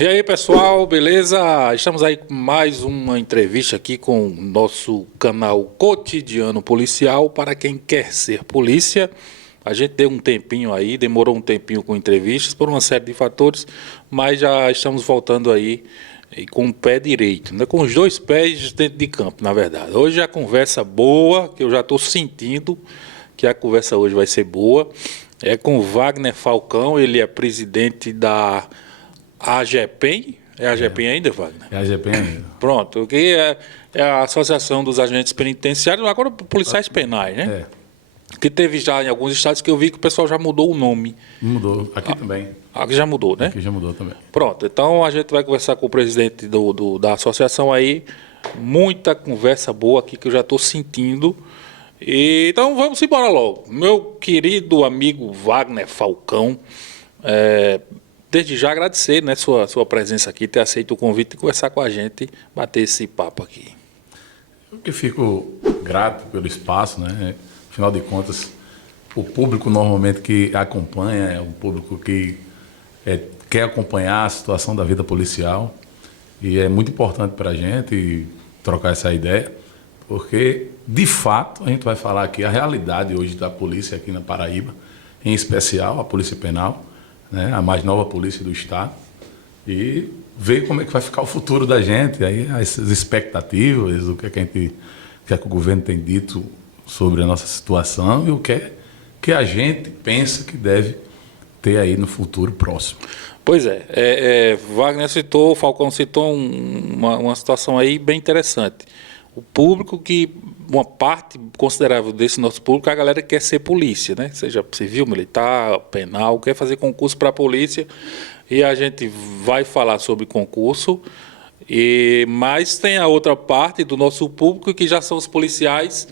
E aí, pessoal, beleza? Estamos aí com mais uma entrevista aqui com o nosso canal Cotidiano Policial para quem quer ser polícia. A gente deu um tempinho aí, demorou um tempinho com entrevistas por uma série de fatores, mas já estamos voltando aí com o pé direito, né? Com os dois pés dentro de campo, na verdade. Hoje a conversa boa, que eu já estou sentindo que a conversa hoje vai ser boa, é com o Wagner Falcão. Ele é presidente da AGEPEM. É a AGEPEM ainda, Wagner? É a AGEPEM ainda. Pronto, que é a Associação dos Agentes Penitenciários, agora policiais penais, né? É, Que teve já em alguns estados que eu vi que o pessoal já mudou o nome. mudou. Aqui também. Aqui já mudou, né? Aqui já mudou também. Pronto, então a gente vai conversar com o presidente da associação aí. Muita conversa boa aqui que eu já estou sentindo. Então vamos embora logo. Meu querido amigo Wagner Falcão, desde já agradecer, né, sua presença aqui, ter aceito o convite e conversar com a gente, bater esse papo aqui. Eu que fico grato pelo espaço, né? Afinal de contas, o público normalmente que acompanha é um público que quer acompanhar a situação da vida policial, e é muito importante para a gente trocar essa ideia, porque, de fato, a gente vai falar aqui a realidade hoje da polícia aqui na Paraíba, em especial a Polícia Penal, né, a mais nova polícia do Estado, e ver como é que vai ficar o futuro da gente, aí essas expectativas, o que é que o governo tem dito sobre a nossa situação e o que a gente pensa que deve ter aí no futuro próximo. Pois Wagner citou, Falcão citou uma situação aí bem interessante. O público uma parte considerável desse nosso público é a galera que quer ser polícia, né? Seja civil, militar, penal, quer fazer concurso para a polícia, e a gente vai falar sobre concurso, mas tem a outra parte do nosso público que já são os policiais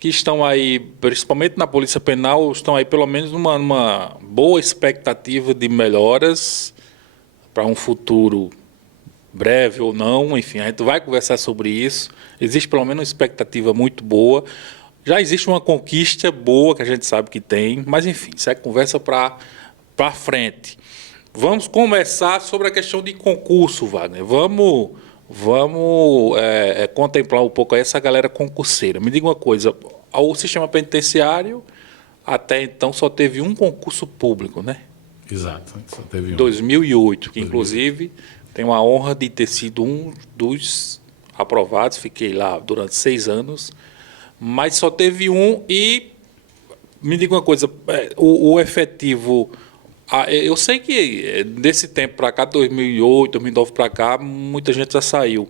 que estão aí, principalmente na Polícia Penal, estão aí pelo menos numa boa expectativa de melhoras para um futuro breve ou não, enfim, a gente vai conversar sobre isso. Existe pelo menos uma expectativa muito boa. Já existe uma conquista boa que a gente sabe que tem, mas enfim, isso é conversa para frente. Vamos começar sobre a questão de concurso, Wagner. Vamos contemplar um pouco essa galera concurseira. Me diga uma coisa, o sistema penitenciário até então só teve um concurso público, né? Exato, só teve um. 2008, que inclusive tenho a honra de ter sido um dos aprovados, fiquei lá durante 6 anos, mas só teve um. E me diga uma coisa, o efetivo, eu sei que desse tempo para cá, 2008, 2009 para cá, muita gente já saiu,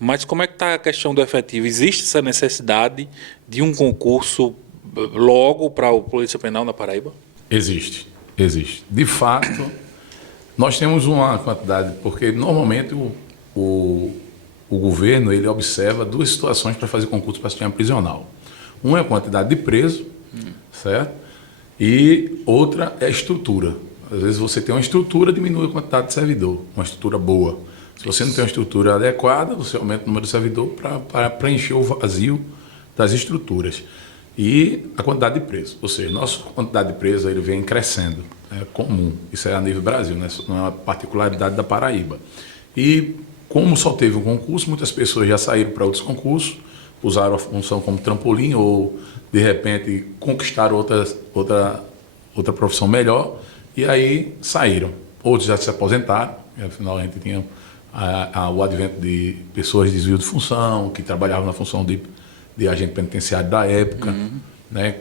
mas como é que está a questão do efetivo? Existe essa necessidade de um concurso logo para a Polícia Penal na Paraíba? Existe. De fato, nós temos uma quantidade, porque normalmente o governo ele observa 2 situações para fazer concurso para sistema prisional. Uma é a quantidade de preso, certo? E outra é a estrutura. Às vezes você tem uma estrutura, diminui a quantidade de servidor, uma estrutura boa. Se você não tem uma estrutura adequada, você aumenta o número de servidor para preencher o vazio das estruturas. E a quantidade de presos, ou seja, nossa quantidade de presos ele vem crescendo, é comum, isso é a nível Brasil, né? Não é uma particularidade da Paraíba. E como só teve um concurso, muitas pessoas já saíram para outros concursos, usaram a função como trampolim ou, de repente, conquistaram outra profissão melhor e aí saíram. Outros já se aposentaram, e, afinal a gente tinha o advento de pessoas de desvio de função, que trabalhavam na função de agente penitenciário da época, né,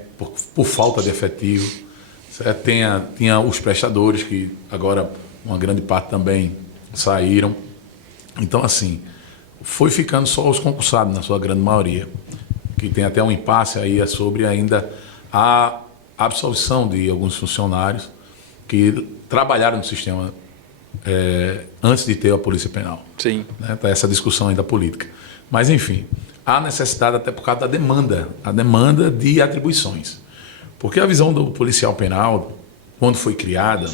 por falta de efetivo. Certo? Tinha os prestadores, que agora uma grande parte também saíram. Então, assim, foi ficando só os concursados, na sua grande maioria, que tem até um impasse aí sobre ainda a absolvição de alguns funcionários que trabalharam no sistema antes de ter a Polícia Penal. Sim. Né? Tá essa discussão ainda política. Mas, enfim, há necessidade até por causa da demanda de atribuições. Porque a visão do policial penal, quando foi criada,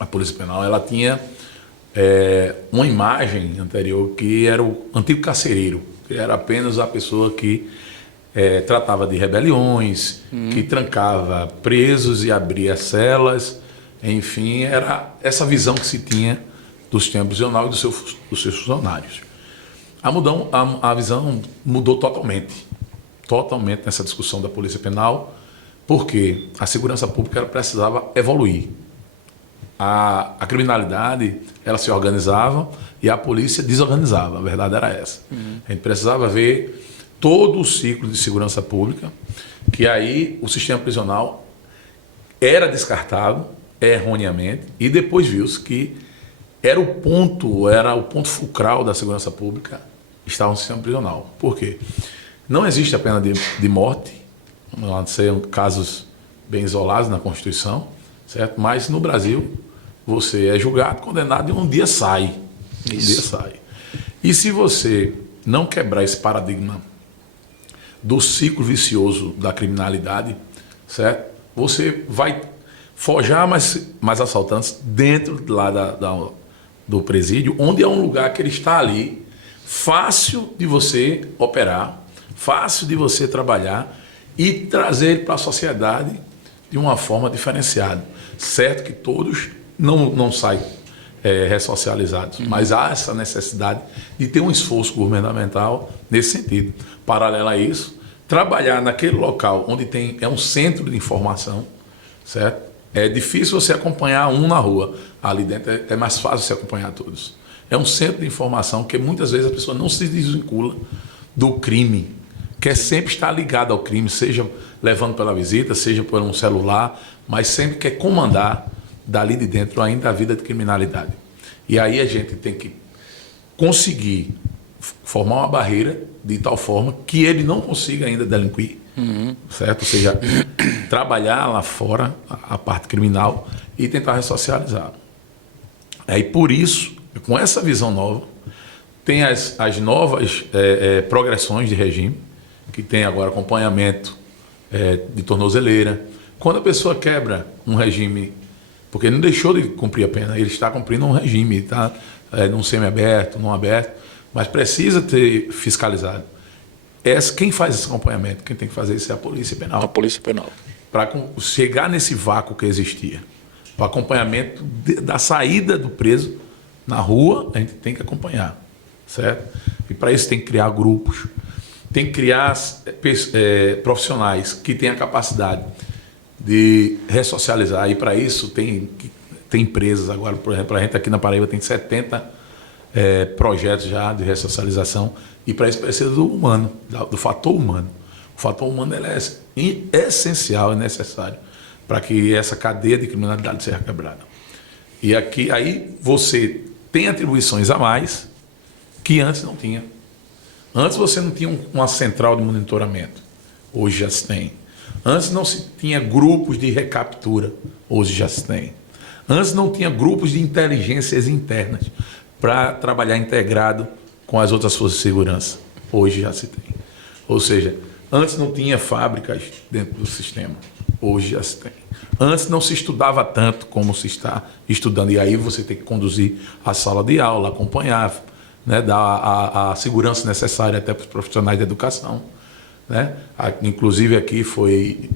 a Polícia Penal, ela tinha uma imagem anterior que era o antigo carcereiro, que era apenas a pessoa que tratava de rebeliões, que trancava presos e abria celas, enfim, era essa visão que se tinha do sistema prisional e dos seus funcionários. A visão mudou totalmente nessa discussão da Polícia Penal, porque a segurança pública ela precisava evoluir. A criminalidade ela se organizava e a polícia desorganizava, a verdade era essa. A gente precisava ver todo o ciclo de segurança pública, que aí o sistema prisional era descartado erroneamente e depois viu-se que era o ponto fulcral da segurança pública estava no sistema prisional. Por quê? Não existe a pena de morte, não ser casos bem isolados na Constituição, certo? Mas no Brasil você é julgado, condenado e um dia sai. E se você não quebrar esse paradigma do ciclo vicioso da criminalidade, certo? Você vai forjar mais assaltantes dentro lá do presídio, onde é um lugar que ele está ali, fácil de você operar, fácil de você trabalhar e trazer para a sociedade de uma forma diferenciada. Certo que todos não saem ressocializados, mas há essa necessidade de ter um esforço governamental nesse sentido. Paralelo a isso, trabalhar naquele local onde é um centro de informação, certo? É difícil você acompanhar um na rua. Ali dentro é mais fácil você acompanhar todos. É um centro de informação que muitas vezes a pessoa não se desvincula do crime, quer sempre estar ligado ao crime, seja levando pela visita, seja por um celular, mas sempre quer comandar dali de dentro ainda a vida de criminalidade. E aí a gente tem que conseguir formar uma barreira de tal forma que ele não consiga ainda delinquir, certo? Ou seja, trabalhar lá fora a parte criminal e tentar ressocializar. Aí por isso, com essa visão nova, tem as novas progressões de regime, que tem agora acompanhamento de tornozeleira. Quando a pessoa quebra um regime, porque ele não deixou de cumprir a pena, ele está cumprindo um regime, está num semiaberto, num aberto, mas precisa ter fiscalizado. Quem faz esse acompanhamento, quem tem que fazer isso é a Polícia Penal. A Polícia Penal. Para chegar nesse vácuo que existia. O acompanhamento da saída do preso na rua, a gente tem que acompanhar, certo? E para isso tem que criar grupos, tem que criar profissionais que tenham a capacidade de ressocializar. E para isso tem empresas agora, por exemplo, a gente aqui na Paraíba tem 70 projetos já de ressocialização. E para isso precisa do humano, do fator humano. O fator humano ele é essencial e necessário para que essa cadeia de criminalidade seja quebrada. E aí você tem atribuições a mais que antes não tinha. Antes você não tinha uma central de monitoramento, hoje já se tem. Antes não se tinha grupos de recaptura, hoje já se tem. Antes não tinha grupos de inteligências internas para trabalhar integrado com as outras forças de segurança, hoje já se tem. Ou seja, antes não tinha fábricas dentro do sistema, hoje já se tem. Antes não se estudava tanto como se está estudando, e aí você tem que conduzir a sala de aula, acompanhar, né, dar a segurança necessária até para os profissionais da educação. Né? Inclusive aqui foi,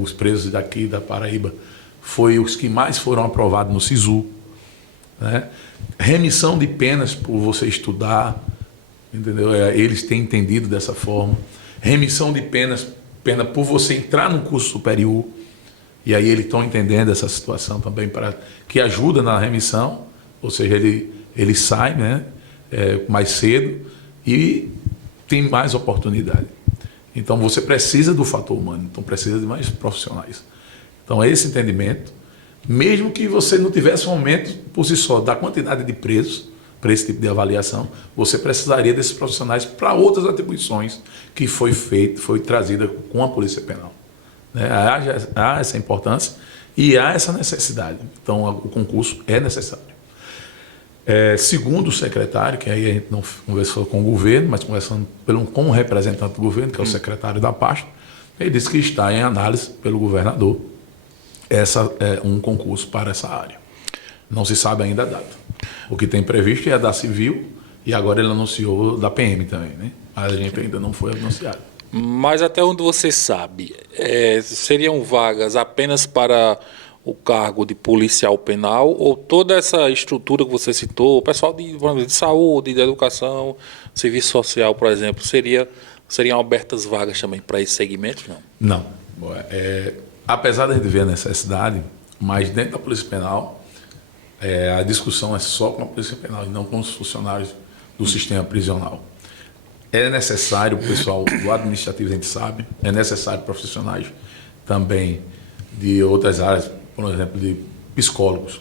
os presos daqui da Paraíba, foi os que mais foram aprovados no SISU. Né? Remissão de penas por você estudar, entendeu? Eles têm entendido dessa forma. Remissão de pena por você entrar no curso superior, e aí eles estão entendendo essa situação também, que ajuda na remissão, ou seja, ele sai, né, mais cedo e tem mais oportunidade. Então você precisa do fator humano, então precisa de mais profissionais. Então esse entendimento, mesmo que você não tivesse um aumento por si só da quantidade de presos para esse tipo de avaliação, você precisaria desses profissionais para outras atribuições que foi trazida com a Polícia Penal. Né? Há essa importância e há essa necessidade. Então o concurso é necessário. Segundo o secretário, que aí a gente não conversou com o governo, mas conversando com o representante do governo, que é o secretário da pasta, ele disse que está em análise pelo governador um concurso para essa área. Não se sabe ainda a data. O que tem previsto é da Civil e agora ele anunciou da PM também, né? Mas a gente ainda não foi anunciado. Mas até onde você sabe, seriam vagas apenas para o cargo de policial penal ou toda essa estrutura que você citou, o pessoal de saúde, de educação, serviço social, por exemplo, seriam abertas vagas também para esse segmento? Não. Não. Apesar de a gente ver a necessidade, mas dentro da Polícia Penal, a discussão é só com a Polícia Penal e não com os funcionários do sistema prisional. É necessário, o pessoal do administrativo, a gente sabe, é necessário profissionais também de outras áreas, por exemplo, de psicólogos,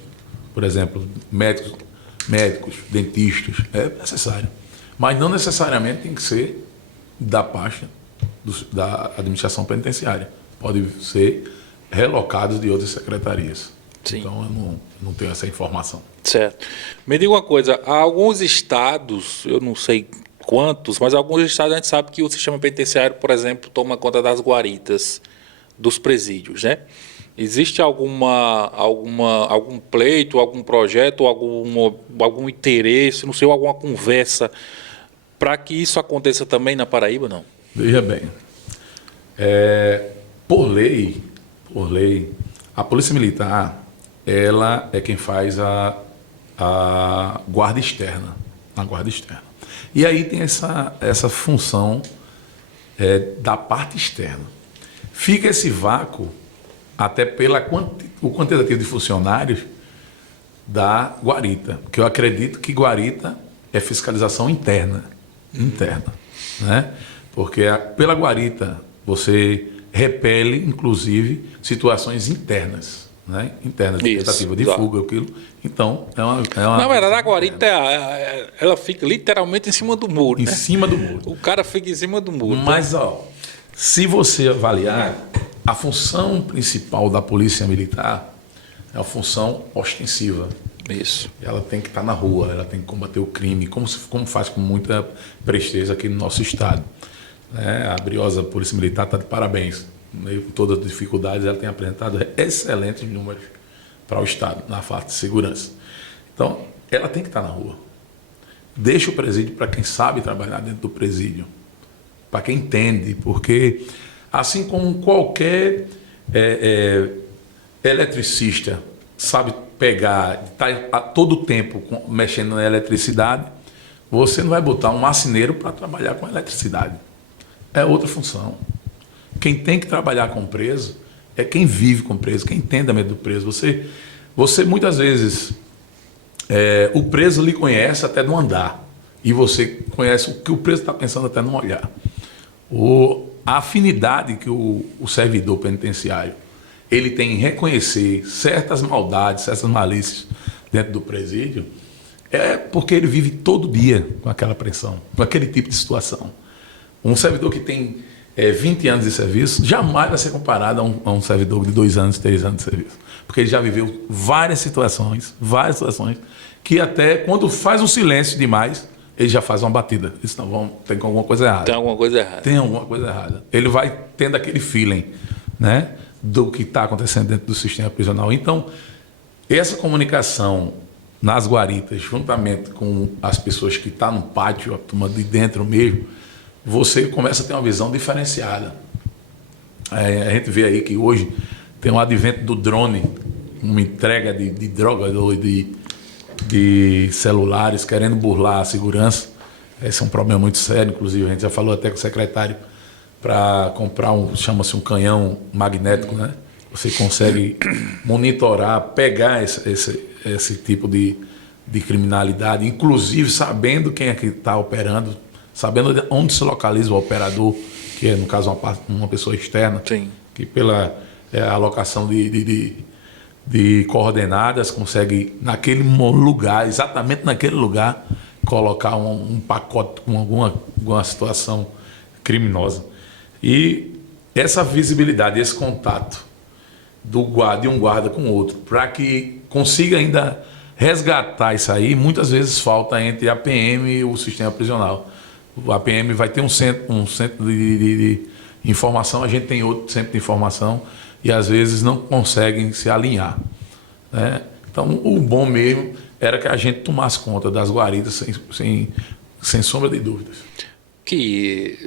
por exemplo, médicos, dentistas, é necessário. Mas não necessariamente tem que ser da pasta da administração penitenciária. Pode ser relocados de outras secretarias. Sim. Então, eu não tenho essa informação. Certo. Me diga uma coisa, há alguns estados, eu não sei quantos, mas alguns estados a gente sabe que o sistema penitenciário, por exemplo, toma conta das guaritas, dos presídios, né? Existe algum pleito, algum projeto, algum interesse, não sei, alguma conversa para que isso aconteça também na Paraíba, não? Veja bem, por lei, a Polícia Militar, ela é quem faz a guarda externa, E aí tem essa função da parte externa. Fica esse vácuo até o quantitativo de funcionários da guarita, porque eu acredito que guarita é fiscalização interna, né? Porque pela guarita você repele, inclusive, situações internas, né? Internas, de tentativa de fuga, aquilo. Então, é uma na verdade, a guarita, ela fica literalmente em cima do muro, em né? cima do muro. O cara fica em cima do muro. Mas, se você avaliar, a função principal da Polícia Militar é a função ostensiva. Isso. Ela tem que estar na rua, ela tem que combater o crime, como faz com muita presteza aqui no nosso estado. A briosa Polícia Militar está de parabéns. Meio com todas as dificuldades, ela tem apresentado excelentes números para o estado, na parte de segurança. Então, ela tem que estar na rua. Deixa o presídio para quem sabe trabalhar dentro do presídio, para quem entende, porque assim como qualquer eletricista sabe pegar, está a todo tempo mexendo na eletricidade, você não vai botar um marceneiro para trabalhar com eletricidade. É outra função. Quem tem que trabalhar com preso é quem vive com preso, quem entende a medo do preso. Você muitas vezes, o preso lhe conhece até no andar, e você conhece o que o preso está pensando até no olhar. A afinidade que o servidor penitenciário ele tem em reconhecer certas maldades, certas malícias dentro do presídio, é porque ele vive todo dia com aquela pressão, com aquele tipo de situação. Um servidor que tem 20 anos de serviço jamais vai ser comparado a um servidor de 2 anos, 3 anos de serviço. Porque ele já viveu várias situações, que até quando faz um silêncio demais, ele já faz uma batida. Ele diz, não, tem alguma coisa errada. Tem alguma coisa errada. Ele vai tendo aquele feeling, né, do que está acontecendo dentro do sistema prisional. Então, essa comunicação nas guaritas, juntamente com as pessoas que estão no pátio, a turma de dentro mesmo, você começa a ter uma visão diferenciada. A gente vê aí que hoje tem um advento do drone, uma entrega de drogas ou de celulares, querendo burlar a segurança. Esse é um problema muito sério, inclusive a gente já falou até com o secretário para comprar chama-se um canhão magnético, né? Você consegue monitorar, pegar esse tipo de criminalidade, inclusive sabendo quem é que está operando, sabendo onde se localiza o operador, que é, no caso, uma pessoa externa. Sim. Que pela alocação de coordenadas consegue, naquele lugar, exatamente naquele lugar, colocar um pacote com alguma situação criminosa. E essa visibilidade, esse contato de um guarda com o outro, para que consiga ainda resgatar isso aí, muitas vezes falta entre a PM e o sistema prisional. A PM vai ter um centro de informação, a gente tem outro centro de informação e às vezes não conseguem se alinhar, né? Então, o bom mesmo era que a gente tomasse conta das guaridas sem sombra de dúvidas. Que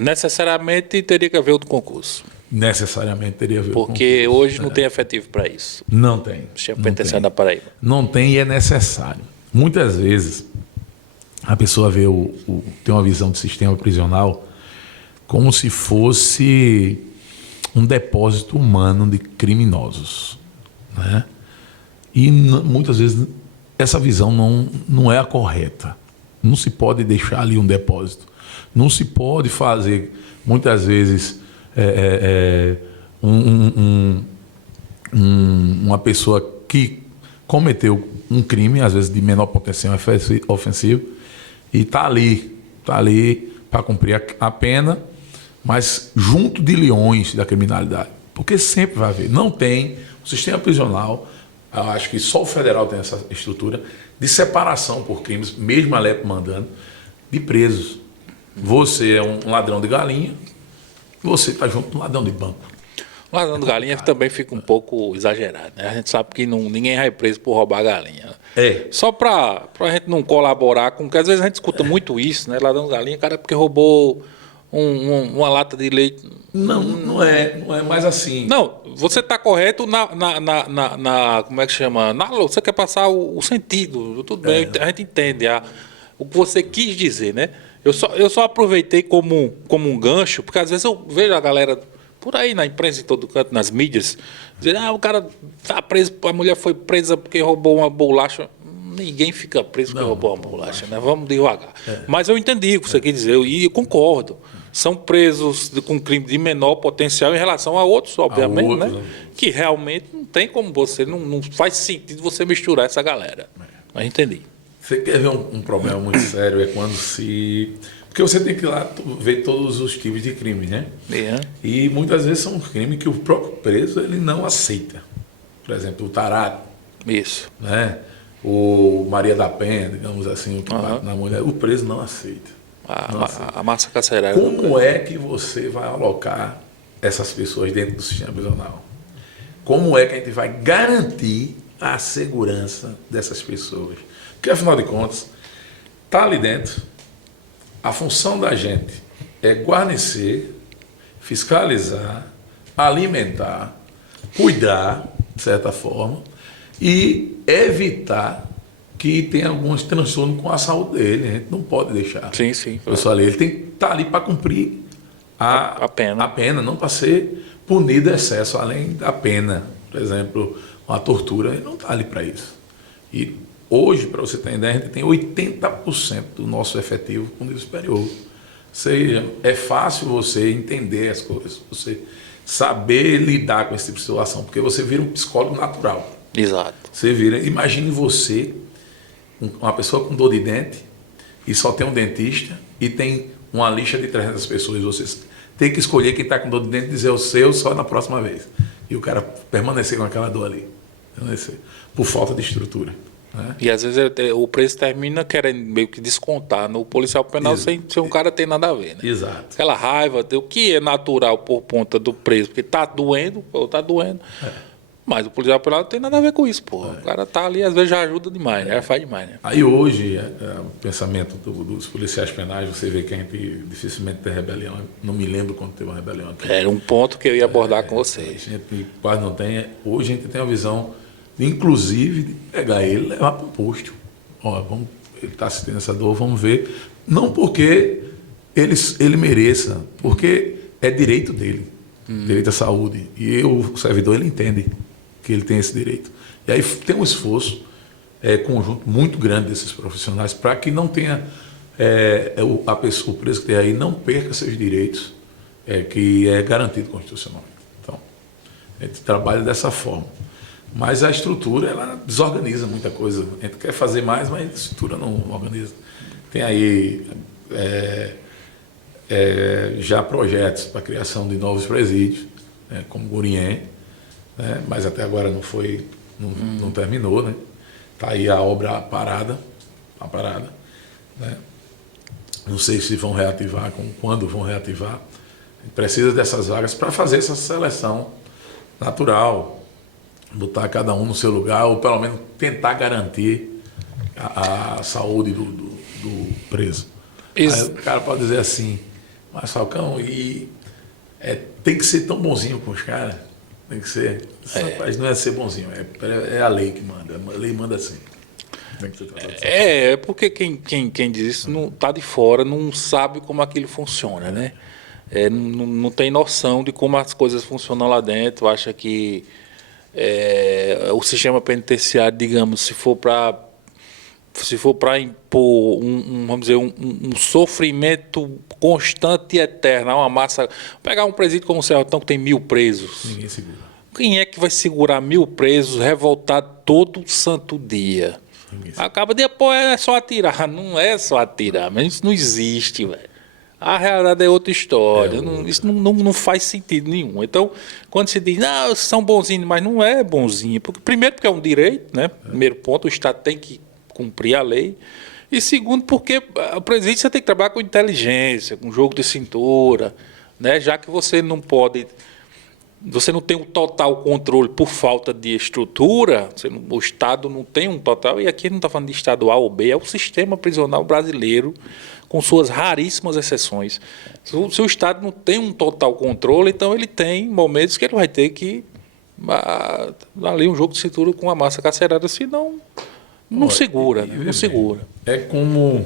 necessariamente teria que haver outro concurso. necessariamente teria a ver Porque com concurso. hoje não tem efetivo para isso. Não tem. Sistema Não penitenciário tem. da Paraíba. Não tem e é necessário. Muitas vezes a pessoa vê tem uma visão do sistema prisional como se fosse um depósito humano de criminosos, né? E muitas vezes essa visão não é a correta. Não se pode deixar ali um depósito. Não se pode fazer, muitas vezes, uma pessoa que cometeu um crime, às vezes de menor potencial ofensivo, e está ali para cumprir a pena, mas junto de leões da criminalidade. Porque sempre vai haver. Não tem o sistema prisional, eu acho que só o federal tem essa estrutura de separação por crimes, mesmo a LEP mandando, de presos. Você é um ladrão de galinha, você está junto com um ladrão de banco. O ladrão de galinha também fica um pouco exagerado, né? A gente sabe que ninguém vai preso por roubar galinha. Só para a gente não colaborar com... Porque às vezes a gente escuta muito isso, né? Ladrão de galinha, cara, porque roubou uma lata de leite. Não é mais assim. Não, você está correto como é que chama? Você quer passar o sentido, tudo bem, a gente entende o que você quis dizer, né? Eu só aproveitei como um gancho, porque às vezes eu vejo a galera por aí na imprensa, em todo canto, nas mídias, dizer, o cara tá preso, a mulher foi presa porque roubou uma bolacha. Ninguém fica preso porque roubou uma bolacha, né? Vamos devagar. Mas eu entendi o que você quer dizer, e eu concordo. São presos com crime de menor potencial em relação a outros, obviamente, né? Que realmente não tem como você, não faz sentido você misturar essa galera. Mas entendi. Você quer ver um problema muito sério, é quando se... Porque você tem que ir lá ver todos os tipos de crime, né? E muitas vezes são crimes que o próprio preso ele não aceita. Por exemplo, o tarado. Isso. Né? O Maria da Penha, digamos assim, o que bate na mulher. O preso não aceita. A massa carcerária. Como é que você vai alocar essas pessoas dentro do sistema prisional? Como é que a gente vai garantir a segurança dessas pessoas? Porque, afinal de contas, está ali dentro, a função da gente é guarnecer, fiscalizar, alimentar, cuidar, de certa forma, e evitar que tenha alguns transtornos com a saúde dele. A gente não pode deixar. Sim. Eu falei, ele tem que estar ali para cumprir a pena, não para ser punido excesso além da pena. Por exemplo, uma tortura, ele não está ali para isso. E hoje, para você ter ideia, a gente tem 80% do nosso efetivo com nível superior. Ou seja, é fácil você entender as coisas, você saber lidar com esse tipo de situação, porque você vira um psicólogo natural. Exato. Você vira, imagine você, uma pessoa com dor de dente, e só tem um dentista, e tem uma lixa de 300 pessoas, você tem que escolher quem está com dor de dente e dizer o seu só na próxima vez. E o cara permanecer com aquela dor ali, por falta de estrutura. Né? E às vezes o preço termina querendo meio que descontar no policial penal sem um cara ter nada a ver, né? Exato. Aquela raiva, o que é natural por conta do preso, porque tá doendo, mas o policial penal não tem nada a ver com isso, porra. O cara tá ali, às vezes já ajuda demais, já faz demais, né? Aí hoje, o pensamento dos policiais penais, você vê que a gente dificilmente tem rebelião. Não me lembro quando teve uma rebelião aqui. Era um ponto que eu ia abordar com vocês. A gente quase não tem. Hoje a gente tem uma visão, inclusive, de pegar ele e levar para o posto. Ele está assistindo essa dor, vamos ver. Não porque ele mereça, porque é direito dele, direito à saúde. E o servidor, ele entende que ele tem esse direito. E aí tem um esforço conjunto muito grande desses profissionais para que não tenha o preso que tem aí não perca seus direitos, que é garantido constitucionalmente. Então, a gente trabalha dessa forma. Mas a estrutura, ela desorganiza muita coisa. A gente quer fazer mais, mas a estrutura não organiza. Tem aí já projetos para a criação de novos presídios, como Gurien, mas até agora não terminou, né? Está aí a obra parada, né? Não sei se vão reativar, quando vão reativar. Precisa dessas vagas para fazer essa seleção natural, botar cada um no seu lugar, ou pelo menos tentar garantir a saúde do preso. Aí o cara pode dizer assim, mas Falcão, e Tem que ser tão bonzinho com os caras. Tem que ser. Rapaz, não é ser bonzinho, é a lei que manda. A lei manda assim. Tem que ser tratado assim. Porque quem diz isso não está de fora, não sabe como aquilo funciona, né? Não tem noção de como as coisas funcionam lá dentro, acha que o sistema penitenciário, digamos, se for para impor vamos dizer, um sofrimento constante e eterno, uma massa. Pegar um presídio como o Serrotão, que tem 1.000 presos. Ninguém segura. Quem é que vai segurar 1.000 presos revoltados todo santo dia? Acaba de pô, é só atirar. Não é só atirar, mas isso não existe, velho. A realidade é outra história. Isso não faz sentido nenhum. Então, quando se diz, não, são bonzinhos, mas não é bonzinho. Primeiro, porque é um direito, né? Primeiro ponto, o Estado tem que cumprir a lei. E segundo, porque o presídio você tem que trabalhar com inteligência, com jogo de cintura, né? Já que você não tem um total controle por falta de estrutura, o Estado não tem um total, e aqui não está falando de Estado A ou B, é o sistema prisional brasileiro, com suas raríssimas exceções. Se o Estado não tem um total controle, então ele tem momentos que ele vai ter que ali um jogo de cintura com a massa carcerária, senão não segura, não segura. É como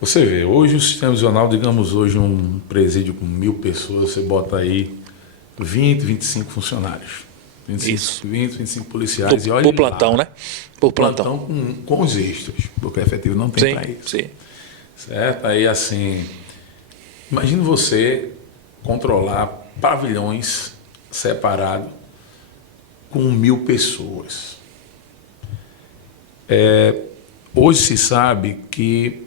você vê, hoje o sistema prisional, digamos hoje um presídio com 1.000 pessoas, você bota aí 20, 25 funcionários. 25 policiais. Por plantão, né? Por plantão com os extras, porque o efetivo não tem para isso. Sim. Certo? Aí assim, imagine você controlar pavilhões separados com 1.000 pessoas. Hoje se sabe que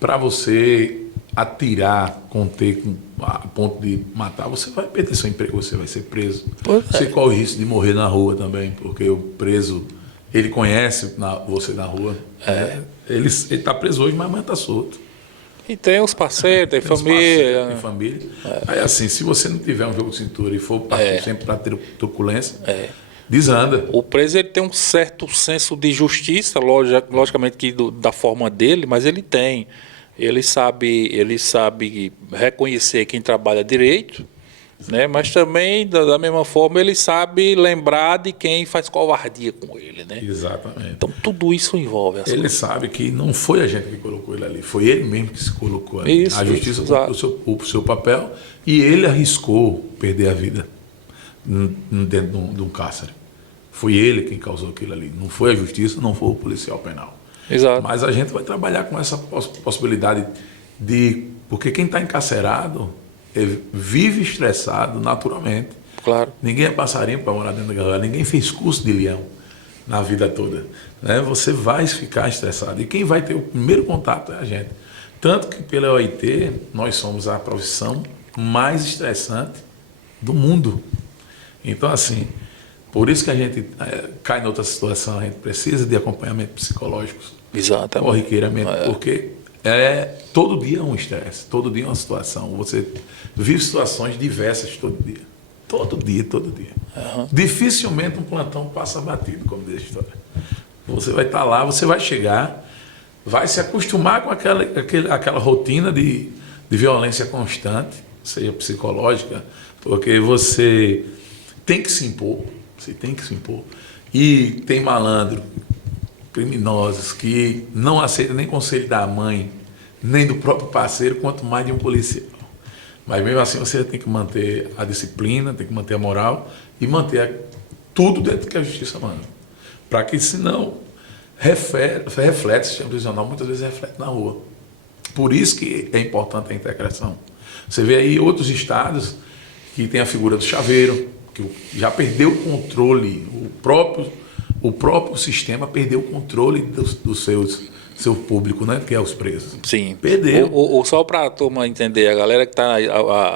para você atirar, conter a ponto de matar, você vai perder seu emprego, você vai ser preso. Você corre o risco de morrer na rua também, porque o preso, ele conhece você na rua. Ele está preso hoje, mas amanhã está solto. E tem os parceiros, tem família. Tem família. Aí assim, se você não tiver um jogo de cintura e for partir sempre para ter truculência, desanda. O preso ele tem um certo senso de justiça, logicamente que da forma dele, mas ele tem. Ele sabe reconhecer quem trabalha direito, né? Mas também, da mesma forma, ele sabe lembrar de quem faz covardia com ele, né? Exatamente. Então, tudo isso envolve. Ele sabe que não foi a gente que colocou ele ali, foi ele mesmo que se colocou ali. A justiça cumpriu o seu papel e ele arriscou perder a vida dentro de um cárcere. Foi ele quem causou aquilo ali. Não foi a justiça, não foi o policial penal. Exato. Mas a gente vai trabalhar com essa possibilidade de... Porque quem está encarcerado vive estressado naturalmente. Claro. Ninguém é passarinho para morar dentro da gaiola, ninguém fez curso de leão na vida toda. Né? Você vai ficar estressado. E quem vai ter o primeiro contato é a gente. Tanto que pela OIT, nós somos a profissão mais estressante do mundo. Então, assim, por isso que a gente cai em outra situação, a gente precisa de acompanhamento psicológico. Exatamente. Corriqueiramente, porque todo dia é um estresse, todo dia é uma situação. Você vive situações diversas todo dia. Todo dia. Uhum. Dificilmente um plantão passa batido, como diz a história. Você vai estar lá, você vai chegar, vai se acostumar com aquela rotina de violência constante, seja psicológica, porque você tem que se impor. Você tem que se impor. E tem malandro, criminosos, que não aceitam nem conselho da mãe, nem do próprio parceiro, quanto mais de um policial. Mas mesmo assim você tem que manter a disciplina, tem que manter a moral e manter tudo dentro que a justiça manda. Para que, senão, reflete o sistema prisional, muitas vezes reflete na rua. Por isso que é importante a integração. Você vê aí outros estados que tem a figura do chaveiro, que já perdeu o controle, o próprio sistema perdeu o controle do seu público, né, que é os presos. Sim. Perdeu. Só para a turma entender, a galera que está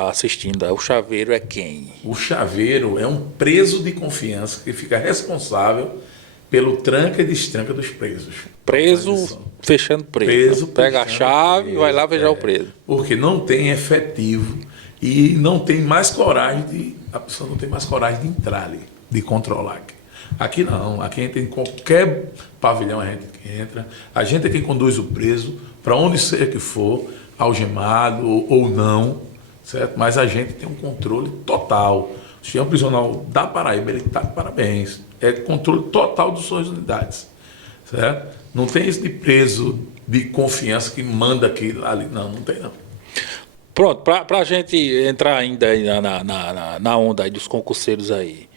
assistindo, o chaveiro é quem? O chaveiro é um preso de confiança que fica responsável pelo tranca e destranca dos presos. Preso fechando preso. Pega a chave e vai lá fechar o preso. Porque não tem efetivo e não tem mais coragem a pessoa não tem mais coragem de entrar ali, de controlar. Aqui não, aqui entra em qualquer pavilhão, a gente que entra, a gente é quem conduz o preso para onde seja que for, algemado ou não, certo? Mas a gente tem um controle total. O sistema prisional da Paraíba, ele está de parabéns. É controle total das suas unidades, certo? Não tem esse de preso de confiança que manda aqui, ali. Não tem não. Pronto, para a gente entrar ainda aí na onda aí dos concurseiros aí.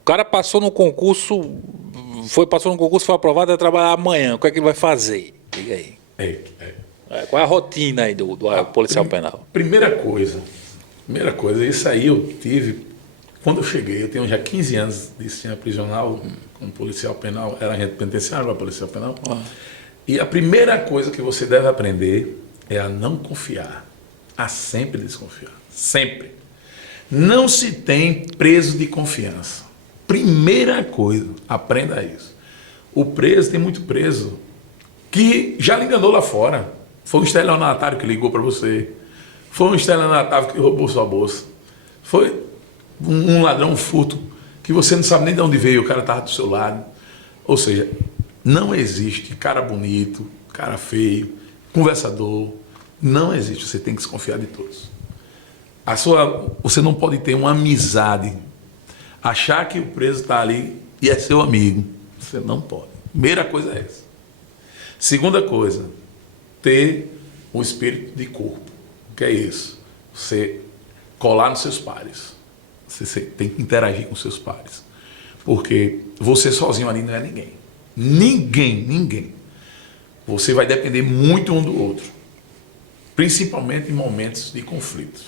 O cara passou no concurso, passou no concurso, foi aprovado, vai trabalhar amanhã. O que é que ele vai fazer? Diga aí. Qual é a rotina aí do policial penal? Primeira coisa, isso aí eu tive, quando eu cheguei, eu tenho já 15 anos de sistema prisional, como policial penal, era agente penitenciário, agora policial penal. E a primeira coisa que você deve aprender é a não confiar, a sempre desconfiar, sempre. Não se tem preso de confiança. Primeira coisa, aprenda isso. O preso, tem muito preso que já lhe enganou lá fora. Foi um estelionatário que ligou para você. Foi um estelionatário que roubou sua bolsa. Foi um ladrão, um furto, que você não sabe nem de onde veio, o cara estava do seu lado. Ou seja, não existe cara bonito, cara feio, conversador. Não existe, você tem que desconfiar de todos. Você não pode ter uma amizade, achar que o preso está ali e é seu amigo. Você não pode. Primeira coisa é essa. Segunda coisa, ter o espírito de corpo. O que é isso? Você colar nos seus pares. Você tem que interagir com seus pares. Porque você sozinho ali não é ninguém. Ninguém. Você vai depender muito um do outro. Principalmente em momentos de conflitos.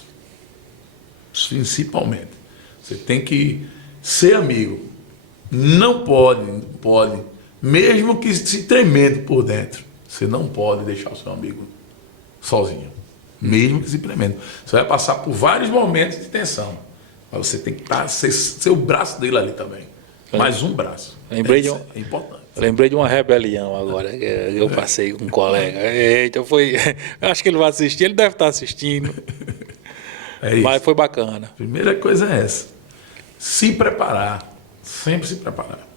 Principalmente. Você tem que ser amigo. Não pode, mesmo que se tremendo por dentro, você não pode deixar o seu amigo sozinho. Mesmo que se tremendo. Você vai passar por vários momentos de tensão. Mas você tem que ser o braço dele ali também. Mais um braço. É importante. Lembrei de uma rebelião agora, que eu passei com um colega. Eita, acho que ele vai assistir, ele deve estar assistindo. Mas foi bacana. Primeira coisa é essa. Se preparar, sempre se preparar.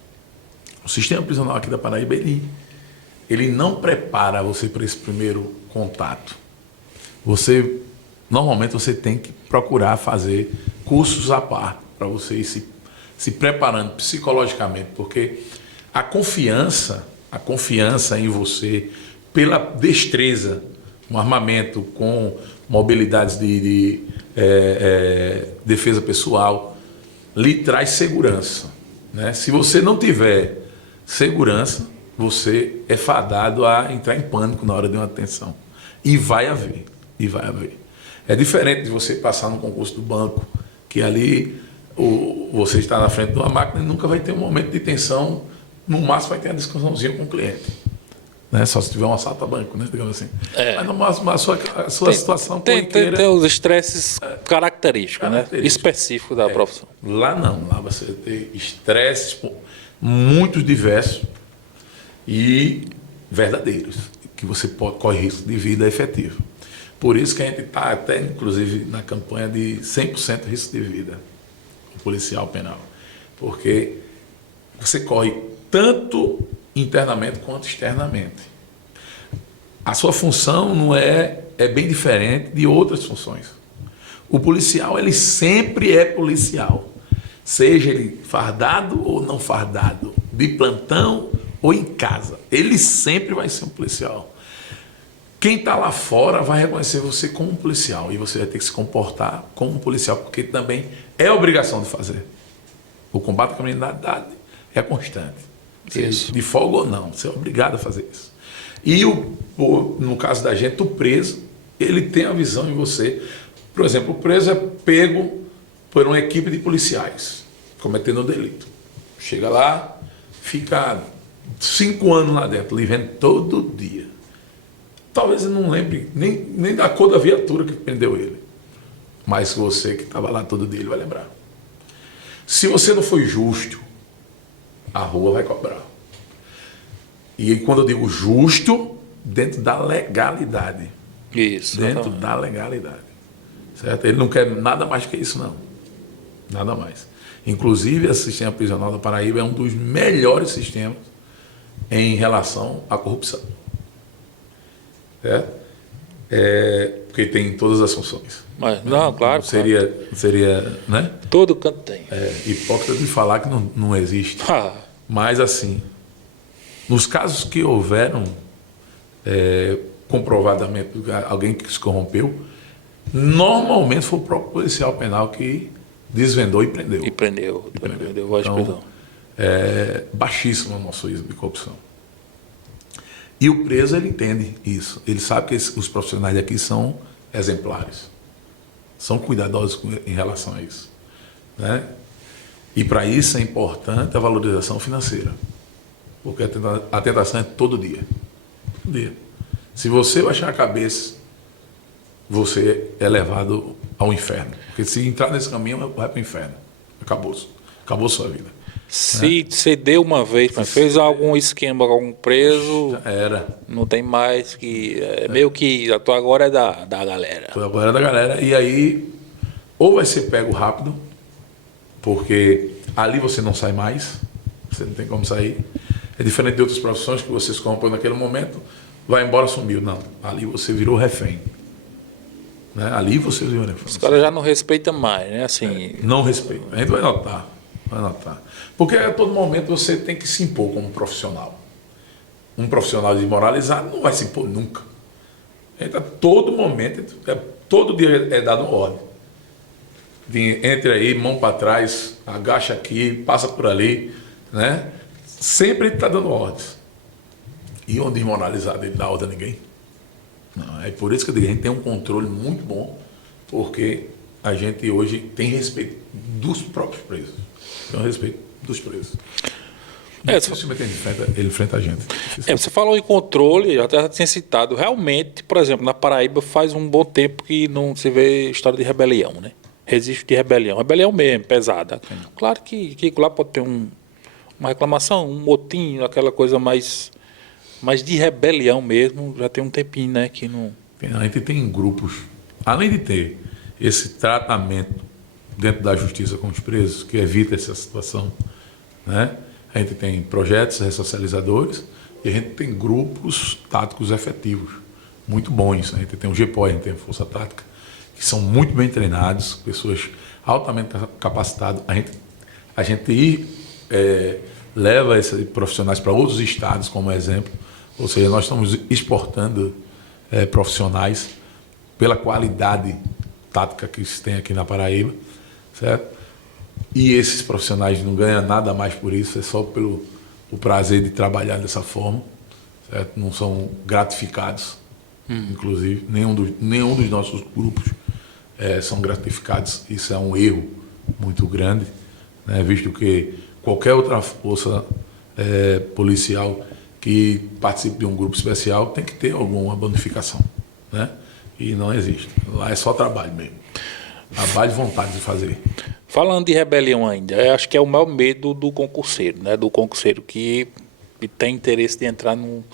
O sistema prisional aqui da Paraíba, ele não prepara você para esse primeiro contato. Normalmente você tem que procurar fazer cursos à parte para você ir se preparando psicologicamente, porque a confiança em você, pela destreza, um armamento com mobilidades de defesa pessoal, lhe traz segurança, né? Se você não tiver segurança, você é fadado a entrar em pânico na hora de uma tensão. E vai haver. É diferente de você passar no concurso do banco, que ali você está na frente de uma máquina e nunca vai ter um momento de tensão, no máximo vai ter uma discussãozinha com o cliente. Né? Só se tiver um assalto a banco, né? Digamos assim. Mas no máximo a sua situação tem os estresses característicos, né? Específicos da profissão. Lá não, lá você tem estresses muito diversos e verdadeiros, que você corre risco de vida efetivo. Por isso que a gente está até, inclusive, na campanha de 100% risco de vida, o policial penal. Porque você corre tanto internamente quanto externamente. A sua função não é bem diferente de outras funções. O policial, ele sempre é policial. Seja ele fardado ou não fardado, de plantão ou em casa. Ele sempre vai ser um policial. Quem está lá fora vai reconhecer você como um policial e você vai ter que se comportar como um policial, porque também é obrigação de fazer. O combate à criminalidade é constante. Isso. De folga ou não, você é obrigado a fazer isso. E no caso da gente, o preso, ele tem a visão em você. Por exemplo, o preso é pego por uma equipe de policiais cometendo um delito. Chega lá, fica 5 anos lá dentro, lhe vendo todo dia. Talvez ele não lembre nem da cor da viatura que prendeu ele. Mas você que estava lá todo dia, ele vai lembrar. Se você não foi justo, a rua vai cobrar. E quando eu digo justo, dentro da legalidade. Isso. Dentro da legalidade. Certo? Ele não quer nada mais que isso, não. Nada mais. Inclusive, esse sistema prisional da Paraíba é um dos melhores sistemas em relação à corrupção. Certo? porque tem todas as funções. Mas, não, claro. Seria, né? Todo canto tem. Hipócrita de falar que não existe. Mas, assim, nos casos que houveram comprovadamente alguém que se corrompeu, normalmente foi o próprio policial penal que desvendou e prendeu. E prendeu voz de prisão. É baixíssimo o nosso índice de corrupção. E o preso, ele entende isso. Ele sabe que os profissionais aqui são exemplares. São cuidadosos em relação a isso. Né? E para isso é importante a valorização financeira. Porque a tentação é todo dia. Todo dia. Se você baixar a cabeça, você é levado ao inferno. Porque se entrar nesse caminho, vai para o inferno. Acabou sua vida. Se cedeu uma vez, mas fez algum esquema com algum preso, já era. Não tem mais que... meio que a tua agora é da galera. Tua agora é da galera. E aí, ou vai ser pego rápido, porque ali você não sai mais, você não tem como sair. É diferente de outras profissões que você se corrompeu naquele momento, vai embora, sumiu. Não, ali você virou refém. Né? Ali você virou refém. Os caras já não respeitam mais, né? Assim... Não respeitam. A gente vai notar. Vai notar. Porque a todo momento você tem que se impor como profissional. Um profissional desmoralizado não vai se impor nunca. A todo momento, todo dia é dado ordem. Entre aí, mão para trás, agacha aqui, passa por ali, né? Sempre está dando ordens. E um desmoralizado, ele dá ordem a ninguém. Não, é por isso que eu digo, a gente tem um controle muito bom, porque a gente hoje tem respeito dos próprios presos. Tem respeito dos presos. Dificilmente ele enfrenta a gente. Você falou em controle, eu até tinha citado. Realmente, por exemplo, na Paraíba faz um bom tempo que não se vê história de rebelião, né? Registro de rebelião. Rebelião mesmo, pesada. Claro que lá pode ter uma reclamação, um motim, aquela coisa mais de rebelião mesmo, já tem um tempinho, né? Que não... A gente tem grupos, além de ter esse tratamento dentro da justiça com os presos, que evita essa situação, né? A gente tem projetos ressocializadores e a gente tem grupos táticos efetivos, muito bons. A gente tem o GPO, a gente tem a Força Tática, que são muito bem treinados, pessoas altamente capacitadas. A gente leva esses profissionais para outros estados, como exemplo, ou seja, nós estamos exportando profissionais pela qualidade tática que se tem aqui na Paraíba, certo? E esses profissionais não ganham nada mais por isso, é só pelo o prazer de trabalhar dessa forma, certo? Não são gratificados, inclusive, nenhum dos nossos grupos são gratificados. Isso é um erro muito grande, né? Visto que qualquer outra força policial que participe de um grupo especial tem que ter alguma bonificação, né? E não existe. Lá é só trabalho mesmo. Trabalho e vontade de fazer. Falando de rebelião ainda, eu acho que é o maior medo do concurseiro, né? Do concurseiro que tem interesse de entrar no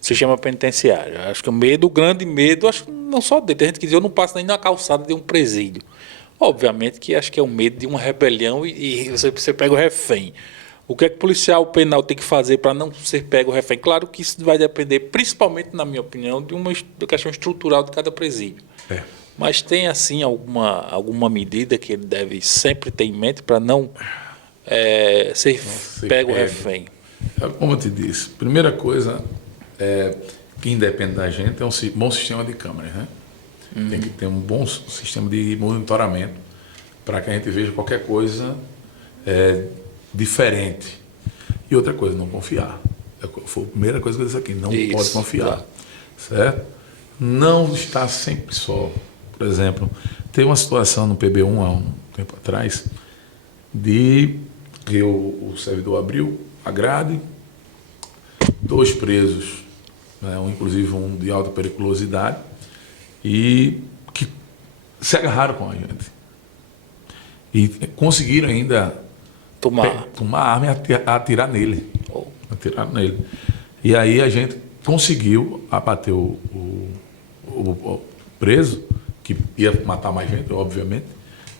sistema penitenciário. Eu acho que o grande medo, acho que não só dele, tem gente que diz, eu não passo nem na calçada de um presídio. Obviamente que acho que é o medo de uma rebelião e você pega o refém. O que é que o policial penal tem que fazer para não ser pego refém? Claro que isso vai depender, principalmente, na minha opinião, de uma questão estrutural de cada presídio. Mas tem, assim, alguma medida que ele deve sempre ter em mente para não ser pego refém? Como eu te disse, primeira coisa que independe da gente é um bom sistema de câmeras, né? Tem que ter um bom sistema de monitoramento para que a gente veja qualquer coisa diferente. E outra coisa, não confiar. Foi a primeira coisa que eu disse aqui, não pode confiar. Tá. Certo? Não está sempre só. Por exemplo, tem uma situação no PB1 há um tempo atrás de que o servidor abriu a grade, 2 presos, né, inclusive um de alta periculosidade, e que se agarraram com a gente. E conseguiram ainda tomar a arma e atirar nele. Atirar nele. E aí a gente conseguiu abater o preso, que ia matar mais gente, obviamente,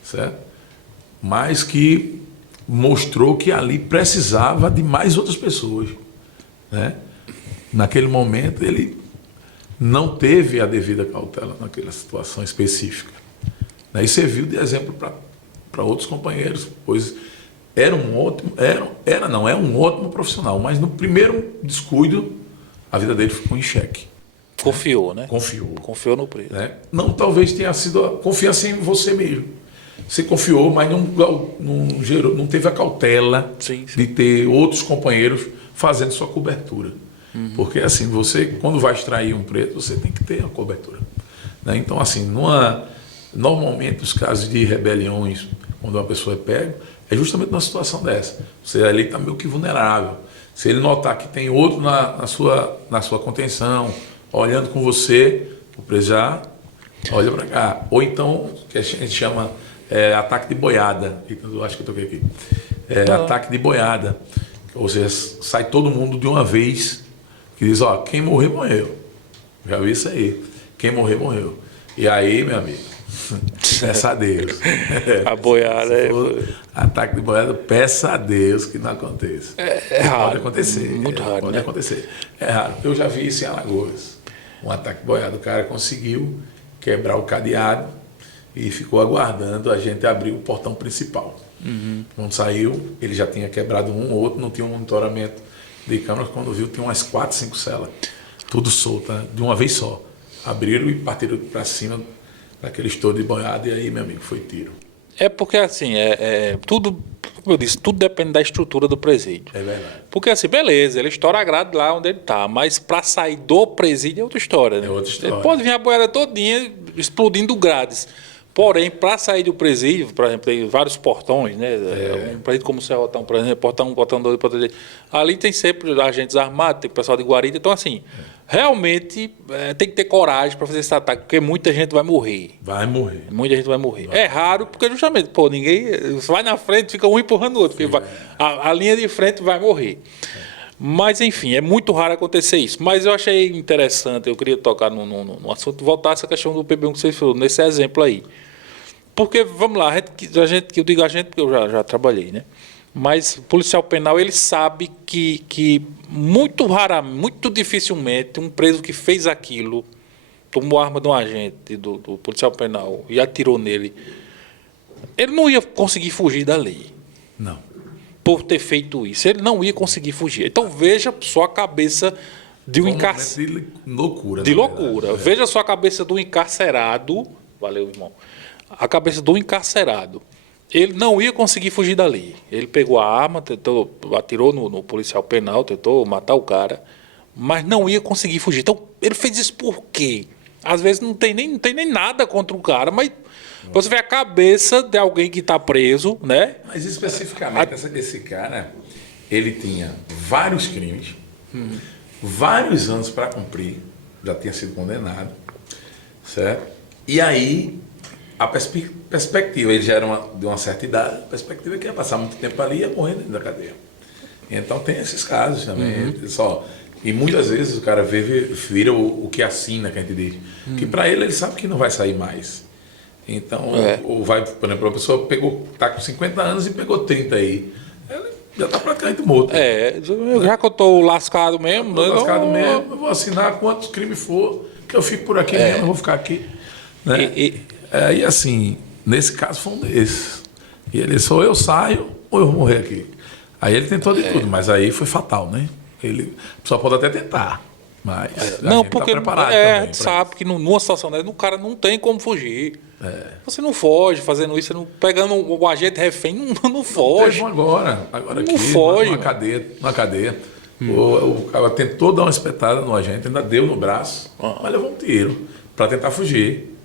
certo? Mas que mostrou que ali precisava de mais outras pessoas, né? Naquele momento ele não teve a devida cautela naquela situação específica. Né? E serviu de exemplo para outros companheiros, pois é um ótimo profissional, mas no primeiro descuido, a vida dele ficou em xeque. Confiou, né? Confiou no preso. Né? Não, talvez tenha sido a confiança em você mesmo. Você confiou, mas não teve a cautela de ter outros companheiros fazendo sua cobertura. Porque assim, você, quando vai extrair um preso, você tem que ter a cobertura. Né? Então, assim, normalmente os casos de rebeliões, quando uma pessoa é pega, é justamente numa situação dessa. Você ali está meio que vulnerável. Se ele notar que tem outro na sua contenção, olhando com você, o preso já olha para cá. Ou então, que a gente chama ataque de boiada. Eu acho que eu toquei aqui. Ataque de boiada. Ou seja, sai todo mundo de uma vez, que diz, ó, quem morrer, morreu. Já vi isso aí. Quem morrer, morreu. E aí, meu amigo, peça a Deus. A boiada ataque de boiada, peça a Deus que não aconteça. É raro. Pode acontecer. Muito raro, pode né? acontecer. É raro. Eu já vi isso em Alagoas. Um ataque de boiada. O cara conseguiu quebrar o cadeado e ficou aguardando a gente abrir o portão principal. Quando saiu, ele já tinha quebrado um ou outro, não tinha um monitoramento de câmeras. Quando viu, tinha umas 4, 5 celas. Tudo solta, né? De uma vez só. Abriram e partiram para cima daquele estouro de boiada, e aí, meu amigo, foi tiro. É porque, assim, tudo, como eu disse, tudo depende da estrutura do presídio. É verdade. Porque, assim, beleza, ele estoura a grade lá onde ele está, mas para sair do presídio é outra história, né? É outra história. Ele pode vir a boiada todinha explodindo grades. Porém, para sair do presídio, por exemplo, tem vários portões, né? Um presídio como o Serrotão, por exemplo, portão 1, portão 2, portão 3. Ali tem sempre agentes armados, tem pessoal de guarita. Então, assim, realmente tem que ter coragem para fazer esse ataque, porque muita gente vai morrer. Vai morrer. Muita gente vai morrer. É raro, porque justamente, ninguém. Você vai na frente, fica um empurrando o outro. Porque a linha de frente vai morrer. Mas, enfim, é muito raro acontecer isso. Mas eu achei interessante, eu queria tocar no assunto, voltar a essa questão do PB1 que você falou, nesse exemplo aí. Porque, vamos lá, eu digo a gente porque eu já trabalhei, né? Mas o policial penal, ele sabe que muito raramente, muito dificilmente, um preso que fez aquilo, tomou a arma de um agente do policial penal e atirou nele, ele não ia conseguir fugir da lei. Não. Por ter feito isso. Ele não ia conseguir fugir. Então, veja só a cabeça de um encarcerado. De loucura. De loucura. Veja só a cabeça do encarcerado. Valeu, irmão. A cabeça do encarcerado. Ele não ia conseguir fugir dali. Ele pegou a arma, atirou no policial penal, tentou matar o cara, mas não ia conseguir fugir. Então, ele fez isso por quê? Às vezes não tem nem nada contra o cara, mas você vê a cabeça de alguém que está preso, né? Mas especificamente, esse cara, ele tinha vários crimes, vários anos para cumprir, já tinha sido condenado, certo? E aí, a perspectiva, ele já era de uma certa idade, a perspectiva é que ia passar muito tempo ali e ia morrer dentro da cadeia. Então tem esses casos também. E muitas vezes o cara vira o que assina, que a gente diz. Que para ele sabe que não vai sair mais. Então, ou vai, por exemplo, a pessoa está com 50 anos e pegou 30 aí. Ele já está praticamente morto. Já que eu estou lascado mesmo. Eu vou assinar quantos crimes for, que eu fico por aqui mesmo, eu vou ficar aqui. Né? E assim, nesse caso foi um desses. E ele ou eu saio ou eu vou morrer aqui. Aí ele tentou de tudo, mas aí foi fatal, né? A pessoa pode até tentar, mas não, porque tá preparado a gente sabe que numa situação dessa, o cara não tem como fugir. Você não foge fazendo isso, pegando o agente refém, não foge. Agora não aqui, foge. Numa cadeia. O cara tentou dar uma espetada no agente, ainda deu no braço, mas levou um tiro para tentar fugir.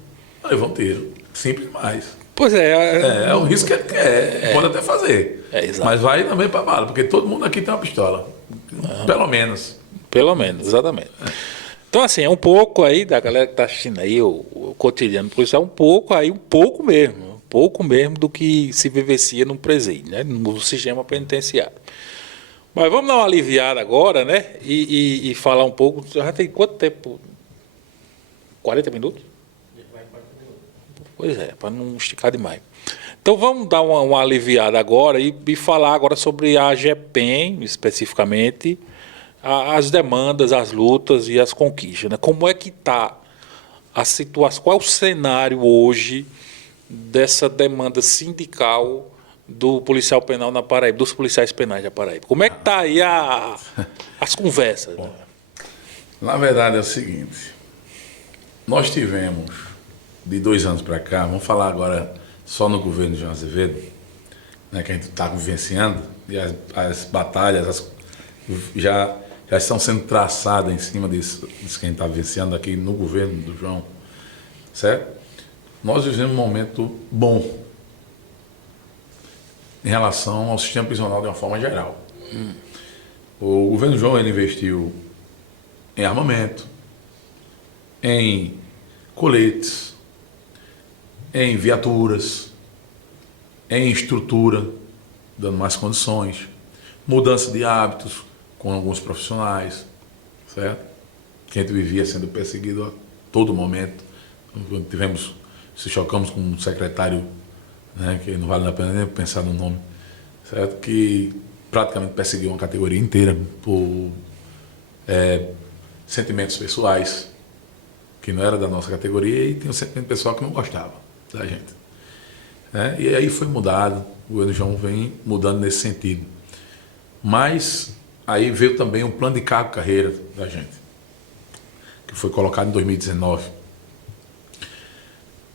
Levou um tiro. Simples demais. Pois é o risco que ele quer. Pode até fazer. Mas vai também para bala, porque todo mundo aqui tem uma pistola. Pelo menos. Pelo menos, exatamente. Então, assim, é um pouco aí da galera que está assistindo aí o cotidiano policial, um pouco mesmo do que se vivencia no presídio, né? No sistema penitenciário. Mas vamos dar uma aliviada agora, né? E falar um pouco. Já tem quanto tempo? 40 minutos? Pois é, para não esticar demais. Então vamos dar uma aliviada agora e falar agora sobre a AGEPEN, especificamente, as demandas, as lutas e as conquistas, né? Como é que está a situação, qual é o cenário hoje dessa demanda sindical do policial penal na Paraíba, dos policiais penais da Paraíba? Como é que está aí as conversas? Bom, na verdade é o seguinte, nós tivemos, de 2 anos para cá, vamos falar agora só no governo de João Azevedo, né, que a gente está vivenciando, e as batalhas já estão sendo traçadas em cima disso que a gente está vivenciando aqui no governo do João, certo? Nós vivemos um momento bom em relação ao sistema prisional de uma forma geral. O governo João ele investiu em armamento, em coletes, em viaturas, em estrutura, dando mais condições, mudança de hábitos com alguns profissionais, certo? Que a gente vivia sendo perseguido a todo momento. Quando se chocamos com um secretário, né, que não vale a pena nem pensar no nome, certo? Que praticamente perseguiu uma categoria inteira por sentimentos pessoais, que não era da nossa categoria, e tem um sentimento pessoal que não gostava da gente. Né? E aí foi mudado, o governo João vem mudando nesse sentido. Mas aí veio também um plano de carreira da gente, que foi colocado em 2019.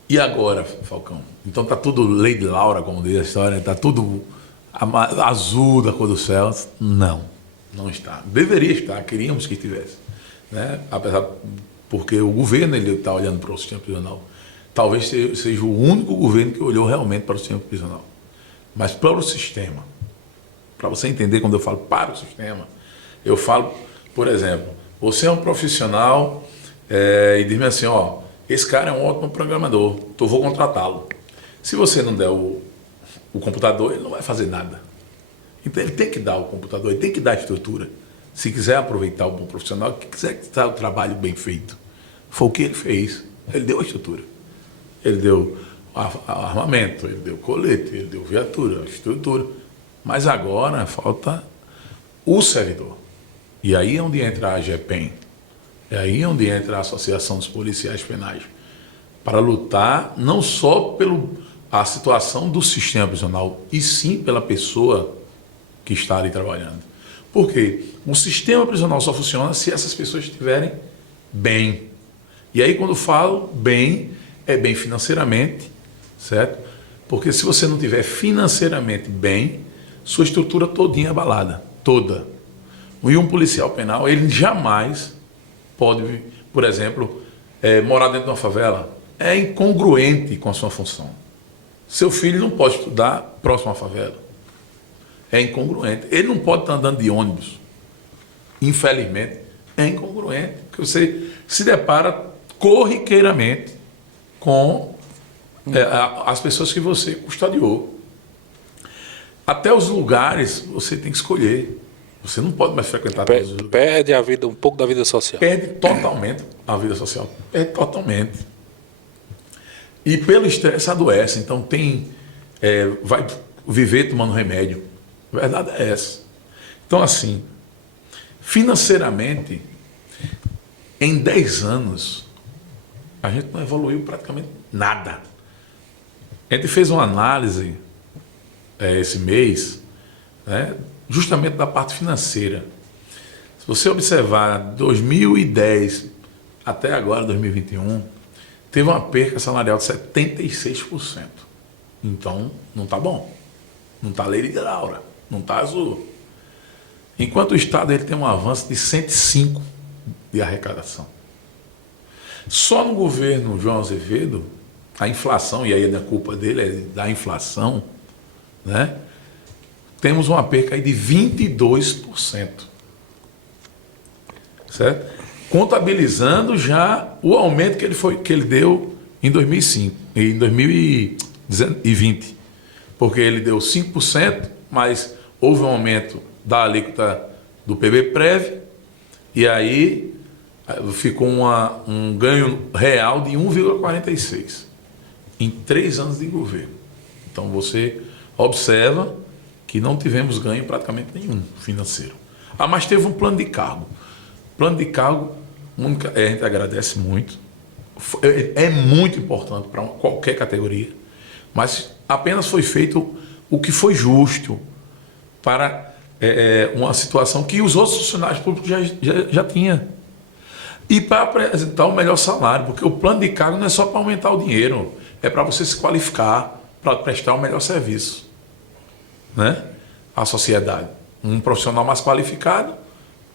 E agora, Falcão? Então está tudo Lady Laura, como diz a história, está tudo azul da cor do céu? Não, não está. Deveria estar, queríamos que estivesse. Né? Apesar, porque o governo está olhando para o sistema prisional. Talvez seja o único governo que olhou realmente para o sistema prisional. Mas para o sistema, para você entender quando eu falo para o sistema, eu falo, por exemplo, você é um profissional e diz-me assim, ó, esse cara é um ótimo programador, então eu vou contratá-lo. Se você não der o computador, ele não vai fazer nada. Então ele tem que dar o computador, ele tem que dar a estrutura. Se quiser aproveitar o bom profissional, que quiser que está o trabalho bem feito. Foi o que ele fez. Ele deu a estrutura. Ele deu armamento, ele deu colete, ele deu viatura, estrutura. Mas agora falta o servidor. E aí é onde entra a AGPEN. É aí onde entra a Associação dos Policiais Penais. Para lutar não só pela situação do sistema prisional, e sim pela pessoa que está ali trabalhando. Por quê? O sistema prisional só funciona se essas pessoas estiverem bem. E aí, quando eu falo bem, é bem financeiramente, certo? Porque se você não estiver financeiramente bem, sua estrutura todinha é abalada, toda. E um policial penal, ele jamais pode, por exemplo, morar dentro de uma favela. É incongruente com a sua função. Seu filho não pode estudar próximo à favela. É incongruente. Ele não pode estar andando de ônibus. Infelizmente, é incongruente. Porque você se depara corriqueiramente com as pessoas que você custodiou. Até os lugares você tem que escolher. Você não pode mais frequentar todos os lugares. Perde a vida, um pouco da vida social. Perde totalmente a vida social. Perde totalmente. E pelo estresse adoece. Então vai viver tomando remédio. A verdade é essa. Então, assim, financeiramente, em 10 anos, a gente não evoluiu praticamente nada. A gente fez uma análise esse mês, né, justamente da parte financeira. Se você observar 2010 até agora, 2021, teve uma perca salarial de 76%. Então, não está bom. Não está Lady Laura, não está azul. Enquanto o Estado ele tem um avanço de 105% de arrecadação. Só no governo João Azevedo, a inflação, e aí a culpa dele é da inflação, né? Temos uma perca aí de 22%. Certo? Contabilizando já o aumento que ele deu em 2020. Porque ele deu 5%, mas houve um aumento da alíquota do PB-Prev, e aí ficou um ganho real de 1,46% em 3 anos de governo. Então você observa que não tivemos ganho praticamente nenhum financeiro. Ah, mas teve um plano de cargo. Plano de cargo, a gente agradece muito. É muito importante para qualquer categoria, mas apenas foi feito o que foi justo para uma situação que os outros funcionários públicos já tinham. E para apresentar o melhor salário, porque o plano de cargo não é só para aumentar o dinheiro, é para você se qualificar para prestar o melhor serviço, né? À sociedade. Um profissional mais qualificado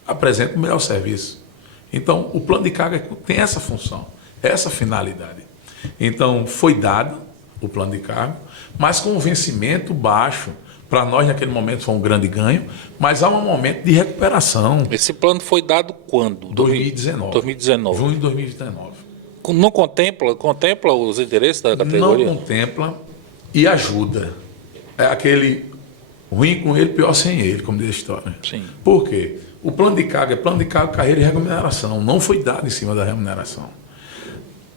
apresenta o melhor serviço. Então, o plano de carga tem essa função, essa finalidade. Então, foi dado o plano de carga, mas com um vencimento baixo. Para nós, naquele momento, foi um grande ganho, mas há um momento de recuperação. Esse plano foi dado quando? 2019. 2019. Junho de 2019. Não contempla os interesses da categoria? Não contempla e ajuda. É aquele ruim com ele, pior sem ele, como diz a história. Sim. Por quê? O plano de carga é plano de carga, carreira e remuneração. Não foi dado em cima da remuneração.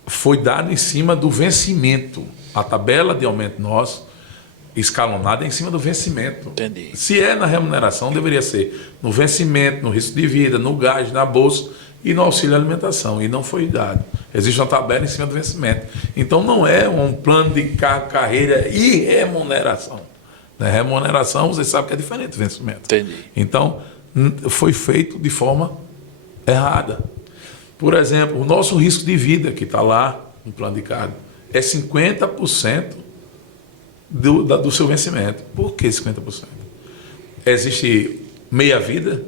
Foi dado em cima do vencimento. A tabela de aumento nosso, escalonada, é em cima do vencimento. Entendi. Se é na remuneração, deveria ser no vencimento, no risco de vida, no gás, na bolsa e no auxílio alimentação. E não foi dado. Existe uma tabela em cima do vencimento. Então não é um plano de carreira e remuneração. Na remuneração, você sabe que é diferente do vencimento. Entendi. Então, foi feito de forma errada. Por exemplo, o nosso risco de vida, que está lá no plano de carga, é 50% do seu vencimento. Por que 50%? Existe meia-vida?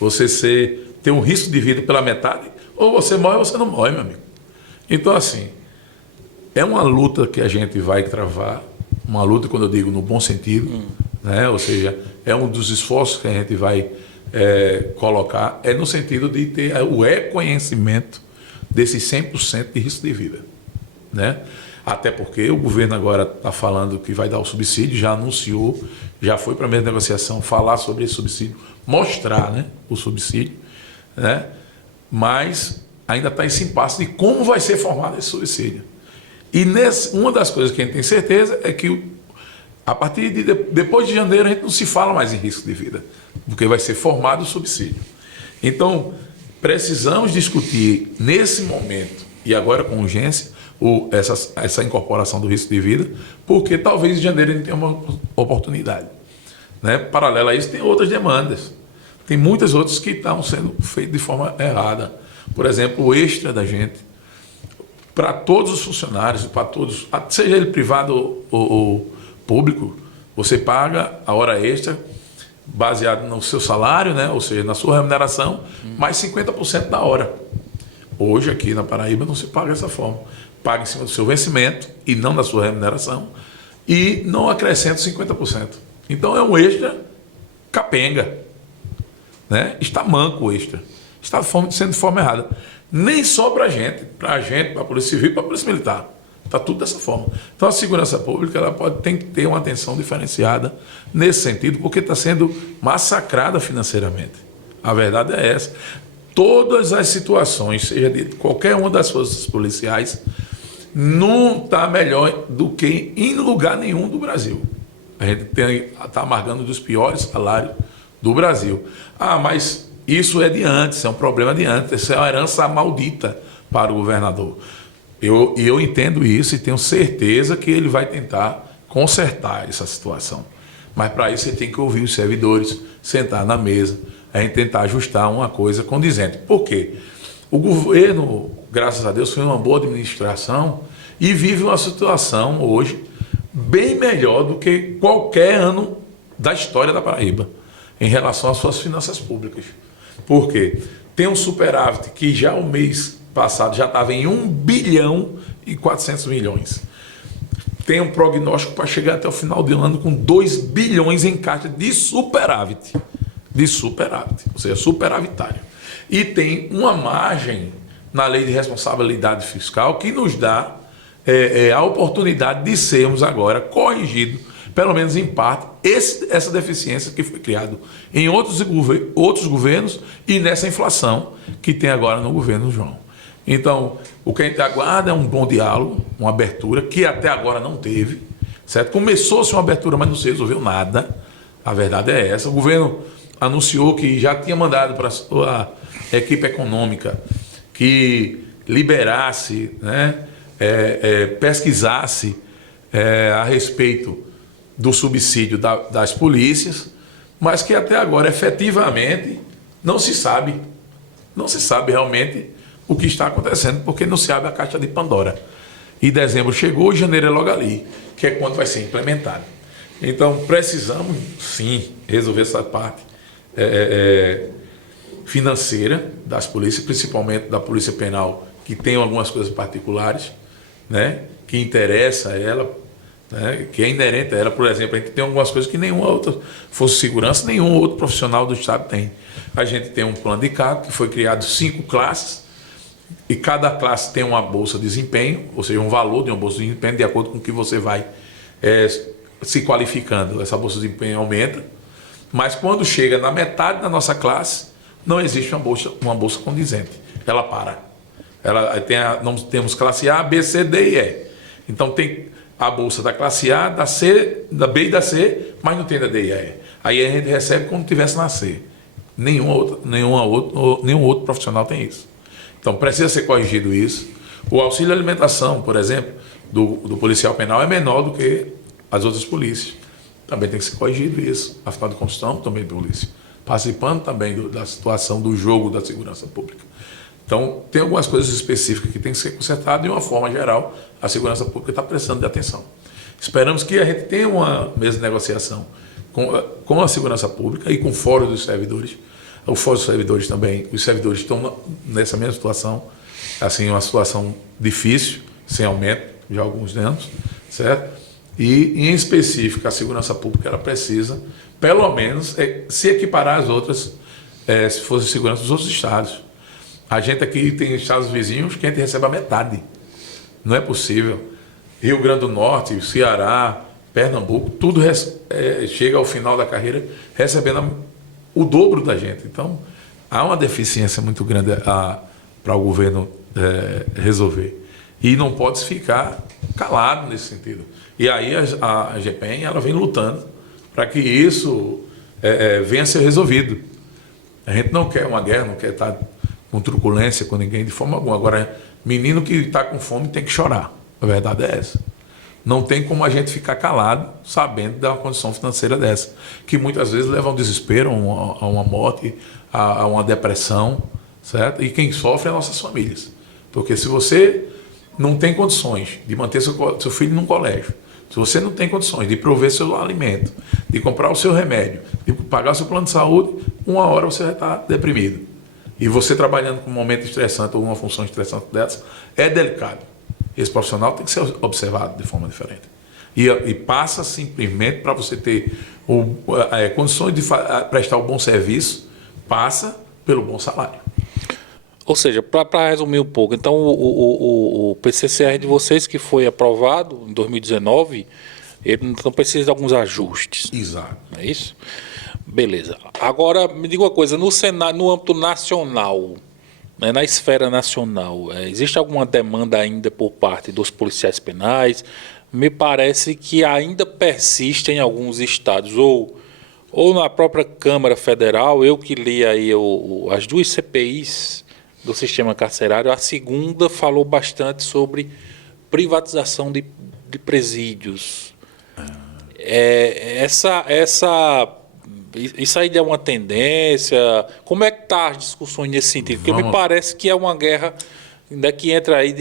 Você ter um risco de vida pela metade? Ou você morre ou você não morre, meu amigo. Então, assim, é uma luta que a gente vai travar, uma luta, quando eu digo no bom sentido, né? Ou seja, é um dos esforços que a gente vai colocar, no sentido de ter o reconhecimento desses 100% de risco de vida, né? Até porque o governo agora está falando que vai dar o subsídio, já anunciou, já foi para a mesa de negociação falar sobre esse subsídio, mostrar, né, o subsídio, né? Mas ainda está esse impasse de como vai ser formado esse subsídio. E uma das coisas que a gente tem certeza é que a partir de depois de janeiro a gente não se fala mais em risco de vida, porque vai ser formado o subsídio. Então, precisamos discutir nesse momento, e agora com urgência, essa incorporação do risco de vida, porque talvez em janeiro a gente tenha uma oportunidade, né? Paralelo a isso, tem outras demandas. Tem muitas outras que estão sendo feitas de forma errada. Por exemplo, o extra da gente, para todos os funcionários, para todos, seja ele privado ou público, você paga a hora extra baseado no seu salário, né? Ou seja, na sua remuneração, mais 50% da hora. Hoje, aqui na Paraíba, não se paga dessa forma. Paga em cima do seu vencimento e não da sua remuneração, e não acrescenta 50%. Então, é um extra capenga, né? Está manco o extra. Está sendo de forma errada. Nem só para a gente, para a Polícia Civil e para a Polícia Militar. Está tudo dessa forma. Então, a segurança pública tem que ter uma atenção diferenciada nesse sentido, porque está sendo massacrada financeiramente. A verdade é essa. Todas as situações, seja de qualquer uma das forças policiais, não está melhor do que em lugar nenhum do Brasil. A gente está amargando dos piores salários do Brasil. Ah, mas isso é de antes, é um problema de antes, isso é uma herança maldita para o governador. Eu entendo isso e tenho certeza que ele vai tentar consertar essa situação. Mas para isso você tem que ouvir os servidores, sentar na mesa, a gente tentar ajustar uma coisa condizente. Por quê? O governo, graças a Deus, foi uma boa administração e vive uma situação hoje bem melhor do que qualquer ano da história da Paraíba em relação às suas finanças públicas. Por quê? Tem um superávit que já o mês passado já estava em 1 bilhão e 400 milhões. Tem um prognóstico para chegar até o final do ano com 2 bilhões em caixa de superávit. Ou seja, superavitário. E tem uma margem na lei de responsabilidade fiscal que nos dá a oportunidade de sermos agora corrigidos, pelo menos em parte, essa deficiência que foi criada em outros governos e nessa inflação que tem agora no governo João. Então, o que a gente aguarda é um bom diálogo, uma abertura, que até agora não teve, certo? Começou-se uma abertura, mas não se resolveu nada. A verdade é essa. O governo anunciou que já tinha mandado para a sua equipe econômica que liberasse, né, pesquisasse a respeito do subsídio das polícias, mas que até agora efetivamente não se sabe realmente o que está acontecendo, porque não se abre a caixa de Pandora. E dezembro chegou e janeiro é logo ali, que é quando vai ser implementado. Então precisamos sim resolver essa parte financeira das polícias, principalmente da Polícia Penal, que tem algumas coisas particulares, né, que interessa a ela, né, que é inerente a ela. Por exemplo, a gente tem algumas coisas que nenhuma outra força de segurança, nenhum outro profissional do Estado tem. A gente tem um plano de cargo que foi criado 5 classes, e cada classe tem uma bolsa de desempenho, ou seja, um valor de uma bolsa de desempenho de acordo com o que você vai se qualificando. Essa bolsa de desempenho aumenta, mas quando chega na metade da nossa classe, não existe uma bolsa condizente. Ela para. Nós temos classe A, B, C, D e E. Então tem a bolsa da classe A, da C, da B e da C, mas não tem da D e E. Aí a gente recebe como tivesse na C. Nenhum outro profissional tem isso. Então precisa ser corrigido isso. O auxílio alimentação, por exemplo, do policial penal é menor do que as outras polícias. Também tem que ser corrigido isso. Afinal de contas, estamos também polícia, participando também da situação do jogo da segurança pública. Então, tem algumas coisas específicas que tem que ser consertadas e, de uma forma geral, a segurança pública está precisando de atenção. Esperamos que a gente tenha uma mesa de negociação com a segurança pública e com o Fórum dos Servidores. O Fórum dos Servidores também, os servidores estão nessa mesma situação, assim, uma situação difícil, sem aumento de alguns anos, certo? E, em específico, a segurança pública ela precisa, pelo menos, se equiparar às outras, se fosse segurança dos outros estados. A gente aqui tem estados vizinhos que a gente recebe a metade. Não é possível. Rio Grande do Norte, Ceará, Pernambuco, tudo chega ao final da carreira recebendo o dobro da gente. Então, há uma deficiência muito grande para o governo resolver. E não pode ficar calado nesse sentido. E aí a GPEM ela vem lutando para que isso venha a ser resolvido. A gente não quer uma guerra, não quer estar com truculência com ninguém de forma alguma. Agora, menino que está com fome tem que chorar. A verdade é essa. Não tem como a gente ficar calado sabendo da condição financeira dessa, que muitas vezes leva ao desespero, a uma morte, a uma depressão, certo? E quem sofre é nossas famílias. Porque se você não tem condições de manter seu filho num colégio, se você não tem condições de prover seu alimento, de comprar o seu remédio, de pagar o seu plano de saúde, uma hora você vai estar deprimido. E você trabalhando com um momento estressante ou uma função estressante dessa, é delicado. Esse profissional tem que ser observado de forma diferente. E passa simplesmente para você ter condições de prestar o bom serviço, passa pelo bom salário. Ou seja, para resumir um pouco, então o PCCR de vocês que foi aprovado em 2019, ele não precisa de alguns ajustes. Exato. Não é isso? Beleza. Agora, me diga uma coisa, no âmbito nacional, né, na esfera nacional, existe alguma demanda ainda por parte dos policiais penais? Me parece que ainda persiste em alguns estados, ou na própria Câmara Federal. Eu que li aí as 2 CPIs do sistema carcerário, a segunda falou bastante sobre privatização de presídios. Isso aí é uma tendência? Como é que está as discussões nesse sentido? Porque me parece que é uma guerra ainda que entra aí,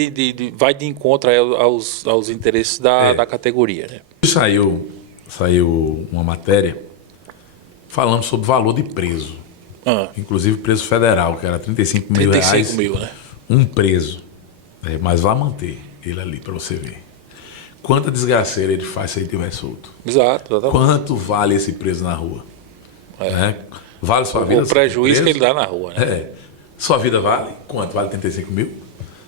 vai de encontro aí aos interesses da categoria. Né? Saiu uma matéria falando sobre o valor de preso. Inclusive preso federal, que era 35 mil reais. 35 mil, né? Um preso. Mas vai manter ele ali para você ver. Quanta desgraceira ele faz se ele estiver solto. Exato, exatamente. Quanto vale esse preso na rua? Né? Vale sua vida? O prejuízo que ele dá na rua. Né? Sua vida vale? Quanto? Vale 35 mil?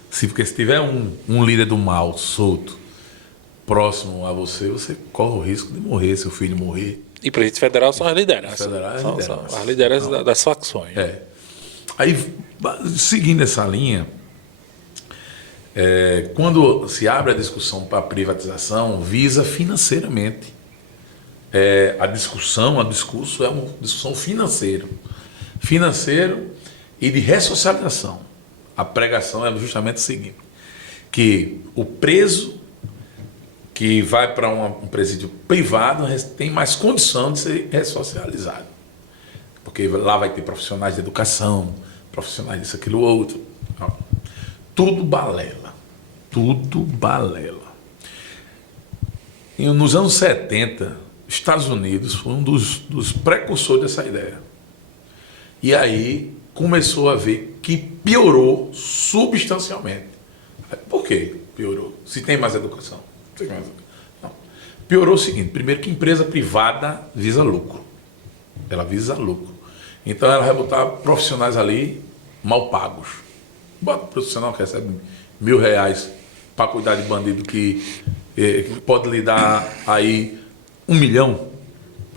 Porque se tiver um líder do mal solto, próximo a você corre o risco de morrer, seu filho morrer. E presídio federal são as lideranças. São as lideranças das facções. Aí, seguindo essa linha, quando se abre a discussão para a privatização, visa financeiramente a discurso é uma discussão financeira. Financeiro e de ressocialização. A pregação é justamente o seguinte, que o preso que vai para um presídio privado tem mais condição de ser ressocializado. Porque lá vai ter profissionais de educação, profissionais disso, aquilo, outro. Tudo balela. Tudo balela. Nos anos 70, Estados Unidos foi um dos precursores dessa ideia. E aí começou a ver que piorou substancialmente. Por quê piorou? Se tem mais educação. Não. Piorou o seguinte, primeiro que empresa privada visa lucro. Ela visa lucro. Então ela vai botar profissionais ali mal pagos. Bota um profissional que recebe R$1.000 para cuidar de bandido que pode lhe dar aí 1 milhão,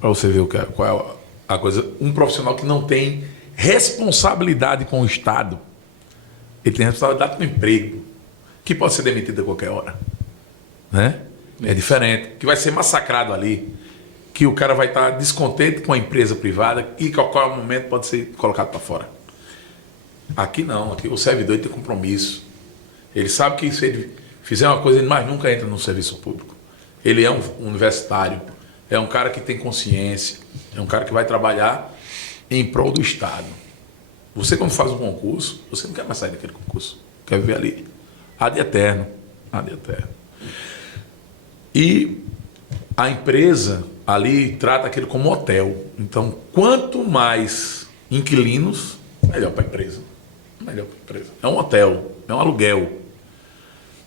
para você ver qual é a coisa. Um profissional que não tem responsabilidade com o Estado, ele tem responsabilidade com o emprego, que pode ser demitido a qualquer hora. Né? É diferente, que vai ser massacrado ali, que o cara vai estar descontente com a empresa privada e que a qualquer momento pode ser colocado para fora. Aqui não, aqui o servidor tem compromisso. Ele sabe que se ele fizer uma coisa, ele mais nunca entra no serviço público. Ele é um universitário, é um cara que tem consciência, é um cara que vai trabalhar em prol do Estado. Você, quando faz um concurso, você não quer mais sair daquele concurso, quer viver ali. Ad eterno, ad eterno. E a empresa ali trata aquilo como hotel. Então, quanto mais inquilinos, melhor para a empresa. Melhor para a empresa. É um hotel, é um aluguel.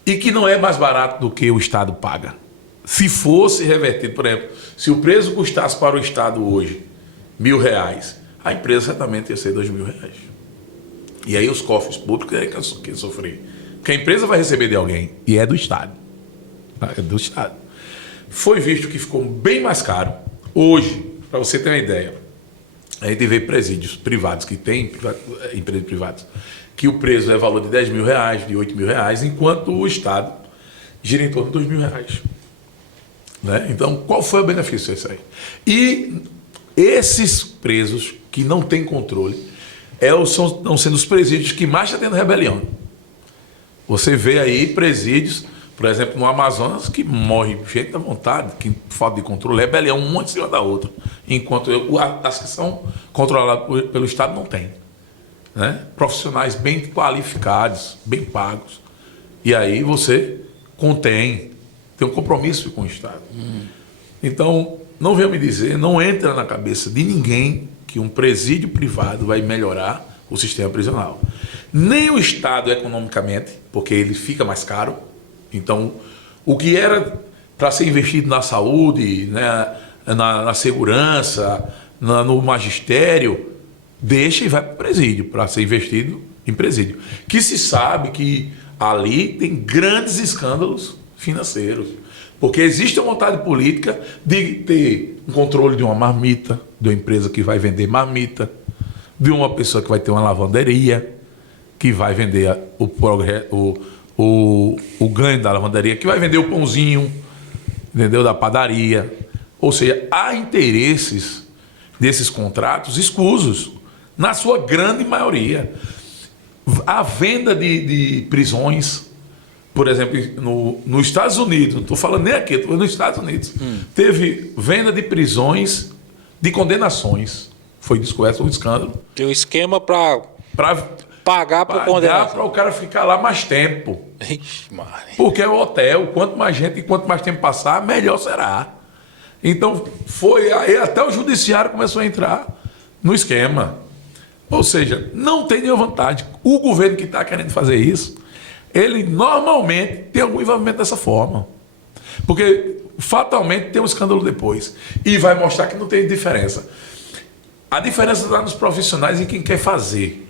E que não é mais barato do que o Estado paga. Se fosse revertido, por exemplo, se o preso custasse para o Estado hoje R$1.000, a empresa certamente ia ser R$2.000. E aí os cofres públicos é que sofrer. Porque a empresa vai receber de alguém e é do Estado. É do Estado. Foi visto que ficou bem mais caro. Hoje, para você ter uma ideia, a gente vê presídios privados que tem, empresas privadas, que o preço é valor de R$10.000, de R$8.000, enquanto o Estado gira em torno de R$2.000. Né? Então, qual foi o benefício disso aí? E esses presos que não têm controle estão sendo os presídios que mais estão tendo rebelião. Você vê aí presídios, por exemplo, no Amazonas, que morre gente à vontade, que falta de controle, rebelião uma em cima da outra, enquanto as que são controladas pelo Estado não tem. Né? Profissionais bem qualificados, bem pagos. E aí você tem um compromisso com o Estado. Então, não venha me dizer, não entra na cabeça de ninguém que um presídio privado vai melhorar o sistema prisional. Nem o Estado economicamente, porque ele fica mais caro. Então, o que era para ser investido na saúde, né, na segurança, no magistério, deixa e vai para o presídio, para ser investido em presídio. Que se sabe que ali tem grandes escândalos financeiros. Porque existe a vontade política de ter um controle de uma marmita, de uma empresa que vai vender marmita, de uma pessoa que vai ter uma lavanderia, que vai vender o ganho da lavanderia, que vai vender o pãozinho, entendeu? Da padaria. Ou seja, há interesses desses contratos escusos, na sua grande maioria. A venda de prisões, por exemplo, nos Estados Unidos, não estou falando nem aqui, estou falando nos Estados Unidos, teve venda de prisões de condenações. Foi descoberto um escândalo. Tem um esquema para pagar por condenação. Para o cara ficar lá mais tempo. Ixi, Maria. Porque é o hotel, quanto mais gente e quanto mais tempo passar, melhor será. Então, foi aí até o judiciário começou a entrar no esquema. Ou seja, não tem nenhuma vantagem. O governo que está querendo fazer isso, ele normalmente tem algum envolvimento dessa forma. Porque fatalmente tem um escândalo depois. E vai mostrar que não tem diferença. A diferença está nos profissionais e quem quer fazer.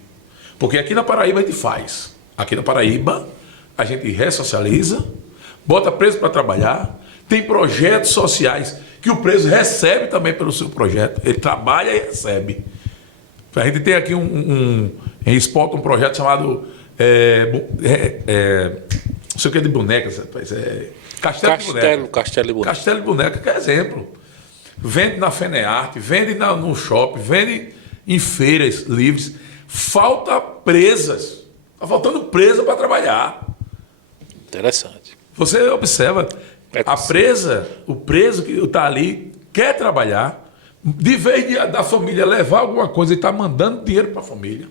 Porque aqui na Paraíba a gente faz. Aqui na Paraíba a gente ressocializa, bota preso para trabalhar, tem projetos sociais que o preso recebe também pelo seu projeto. Ele trabalha e recebe. A gente tem aqui em Espota um projeto chamado não sei o que de bonecas, Castelo de Boneca. Castelo de Boneca. Castelo de Boneca, que é exemplo. vende na FENEARTE, vende no shopping, vende em feiras livres. Falta presas. Está faltando presa para trabalhar. Interessante. Você observa, a presa, o preso que está ali, quer trabalhar, de vez da família levar alguma coisa e está mandando dinheiro para a família.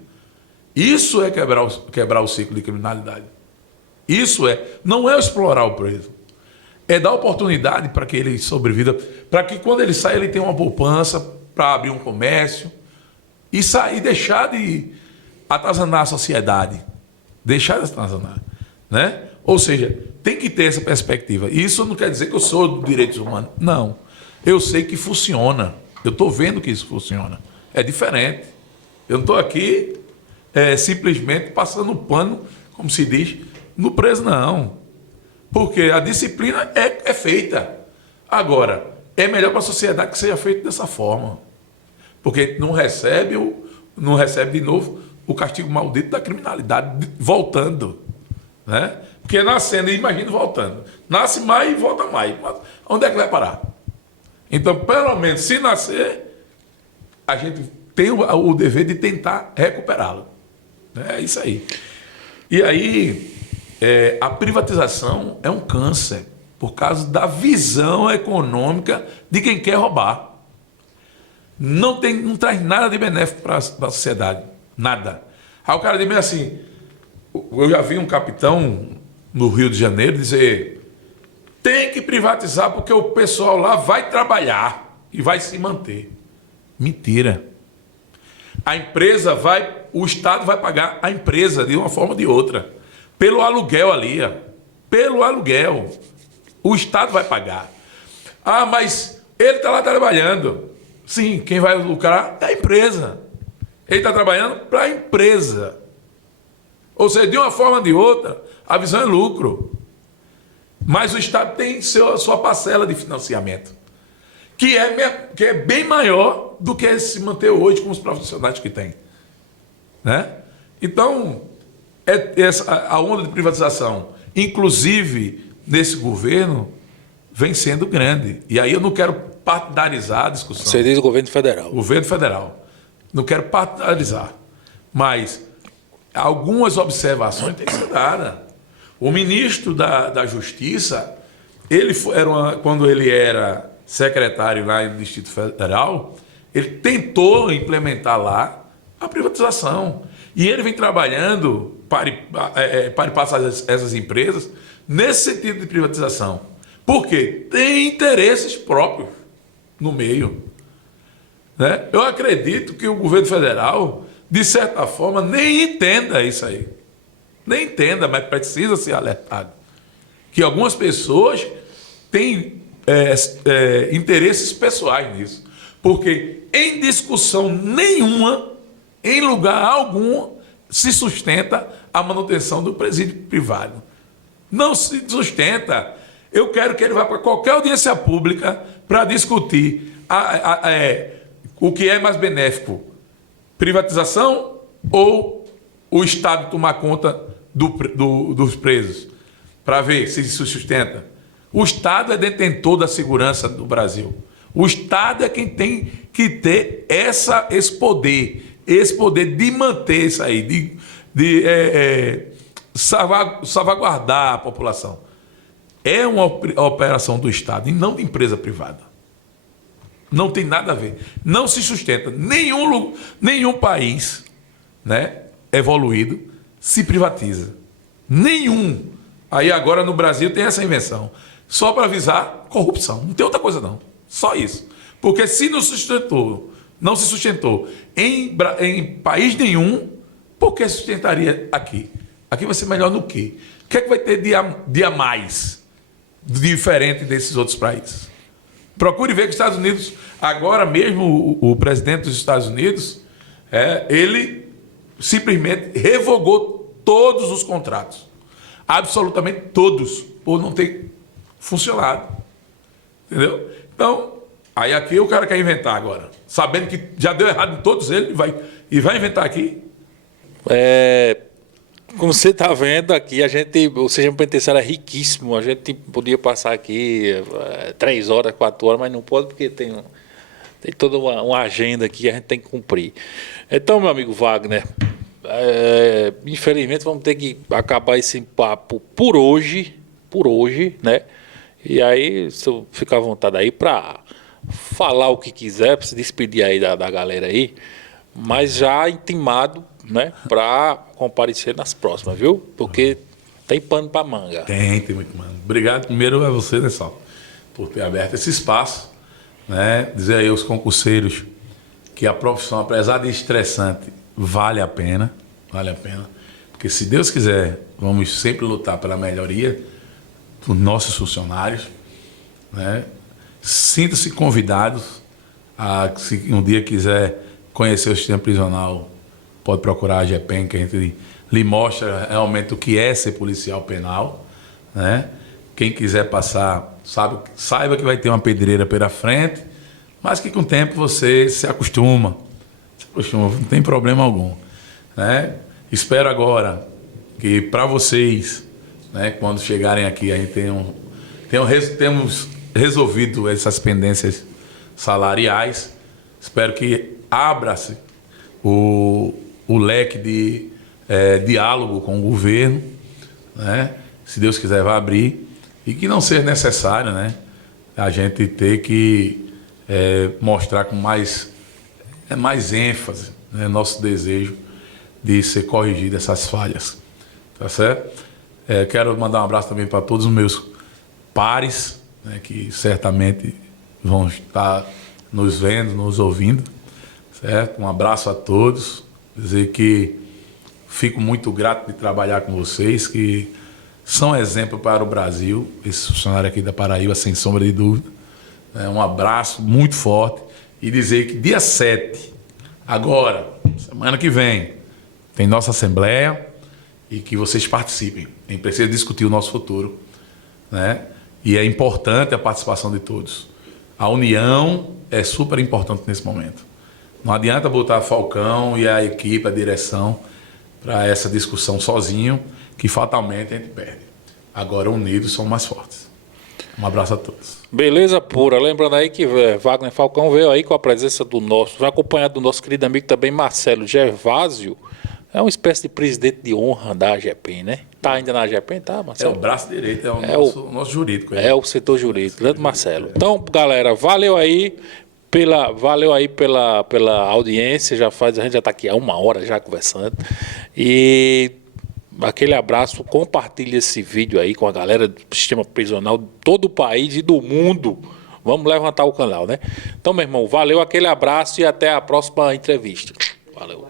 Isso é quebrar o ciclo de criminalidade. Isso não é explorar o preso. É dar oportunidade para que ele sobreviva, para que quando ele sai ele tenha uma poupança para abrir um comércio e sair, deixar de atazanar a sociedade. Deixar de atazanar, né? Ou seja, tem que ter essa perspectiva. E isso não quer dizer que eu sou do direitos humanos. Não. Eu sei que funciona. Eu estou vendo que isso funciona. É diferente. Eu não estou aqui simplesmente passando pano, como se diz, no preso, não. Porque a disciplina é feita. Agora, é melhor para a sociedade que seja feito dessa forma. Porque não recebe de novo o castigo maldito da criminalidade voltando. Né? Porque nascendo, imagina voltando. Nasce mais e volta mais. Mas onde é que vai parar? Então, pelo menos, se nascer, a gente tem o dever de tentar recuperá-lo. É isso aí. E aí, a privatização é um câncer, por causa da visão econômica de quem quer roubar. Não traz nada de benéfico para a sociedade. Nada. Aí o cara diz assim, eu já vi um capitão no Rio de Janeiro dizer, tem que privatizar porque o pessoal lá vai trabalhar e vai se manter. Mentira. A empresa o Estado vai pagar a empresa de uma forma ou de outra. Pelo aluguel ali, ó. Pelo aluguel. O Estado vai pagar. Ah, mas ele está lá trabalhando. Sim, quem vai lucrar é a empresa. Ele está trabalhando para a empresa. Ou seja, de uma forma ou de outra, a visão é lucro. Mas o Estado tem sua parcela de financiamento, que é bem maior do que se manter hoje com os profissionais que tem. Né? Então, a onda de privatização, inclusive nesse governo, vem sendo grande. E aí eu não quero partidarizar a discussão. Você diz o governo federal. Governo federal. Não quero partidarizar. Mas algumas observações têm que ser dadas. O ministro da Justiça, quando ele era secretário lá no Distrito Federal, ele tentou implementar lá a privatização. E ele vem trabalhando para passar essas empresas nesse sentido de privatização. Por quê? Tem interesses próprios no meio. Né? Eu acredito que o governo federal, de certa forma, nem entenda isso aí. Nem entenda, mas precisa ser alertado. Que algumas pessoas têm interesses pessoais nisso. Porque em discussão nenhuma, em lugar algum, se sustenta a manutenção do presídio privado. Não se sustenta. Eu quero que ele vá para qualquer audiência pública para discutir o que é mais benéfico, privatização ou o Estado tomar conta dos presos, para ver se isso sustenta. O Estado é detentor da segurança do Brasil. O Estado é quem tem que ter esse poder de manter isso aí, de salvaguardar a população. É uma operação do Estado e não de empresa privada. Não tem nada a ver. Não se sustenta. Nenhum país, né, evoluído se privatiza. Nenhum. Aí agora no Brasil tem essa invenção. Só para avisar corrupção. Não tem outra coisa não. Só isso. Porque se não se sustentou em país nenhum, por que sustentaria aqui? Aqui vai ser melhor no quê? O que é que vai ter de a mais diferente desses outros países? Procure ver que os Estados Unidos, agora mesmo o presidente dos Estados Unidos, ele simplesmente revogou todos os contratos. Absolutamente todos, por não ter funcionado. Entendeu? Então, aí aqui o cara quer inventar agora. Sabendo que já deu errado em todos eles, e vai inventar aqui. como você está vendo aqui, o sistema penitenciário é riquíssimo. A gente podia passar aqui 3 horas, 4 horas, mas não pode porque tem toda uma agenda aqui que a gente tem que cumprir. Então, meu amigo Wagner, infelizmente vamos ter que acabar esse papo por hoje, né? E aí, se eu ficar à vontade aí para falar o que quiser, para se despedir aí da galera aí, mas já intimado, né, para comparecer nas próximas, viu? Porque tem pano para manga. Tem muito mano. Obrigado primeiro a você, né, Sal, por ter aberto esse espaço, né? Dizer aí aos concurseiros que a profissão, apesar de estressante, vale a pena, porque se Deus quiser, vamos sempre lutar pela melhoria dos nossos funcionários, né? Sinta-se convidados a, se um dia quiser conhecer o sistema prisional, pode procurar a GEPEN, que a gente lhe mostra realmente o que é ser policial penal, né? Quem quiser passar, saiba que vai ter uma pedreira pela frente, mas que com o tempo você se acostuma, não tem problema algum, né? Espero agora que para vocês, né, quando chegarem aqui, a gente temos resolvido essas pendências salariais. Espero que abra-se o leque de diálogo com o governo, né? Se Deus quiser, vai abrir, e que não seja necessário, né, a gente ter que mostrar com mais ênfase, né, nosso desejo de ser corrigido essas falhas, tá certo? Quero mandar um abraço também para todos os meus pares, né, que certamente vão estar nos vendo, nos ouvindo, certo? Um abraço a todos, dizer que fico muito grato de trabalhar com vocês, que são exemplo para o Brasil, esse funcionário aqui da Paraíba, sem sombra de dúvida. Um abraço muito forte e dizer que dia 7, agora, semana que vem, tem nossa Assembleia e que vocês participem. A gente precisa discutir o nosso futuro, né? E é importante a participação de todos. A união é super importante nesse momento. Não adianta botar Falcão e a equipe, a direção, para essa discussão sozinho, que fatalmente a gente perde. Agora, unidos, somos mais fortes. Um abraço a todos. Beleza pura. Lembrando aí que Wagner Falcão veio aí com a presença vai acompanhado do nosso querido amigo também, Marcelo Gervásio. É uma espécie de presidente de honra da AGEPEN, né? Tá ainda na AGEPEN, tá, Marcelo? É o braço direito, o nosso jurídico. É o setor jurídico, grande Marcelo. Então, galera, valeu aí pela audiência. A gente já está aqui há 1 hora já conversando. E aquele abraço, compartilhe esse vídeo aí com a galera do sistema prisional de todo o país e do mundo. Vamos levantar o canal, né? Então, meu irmão, valeu, aquele abraço e até a próxima entrevista. Valeu.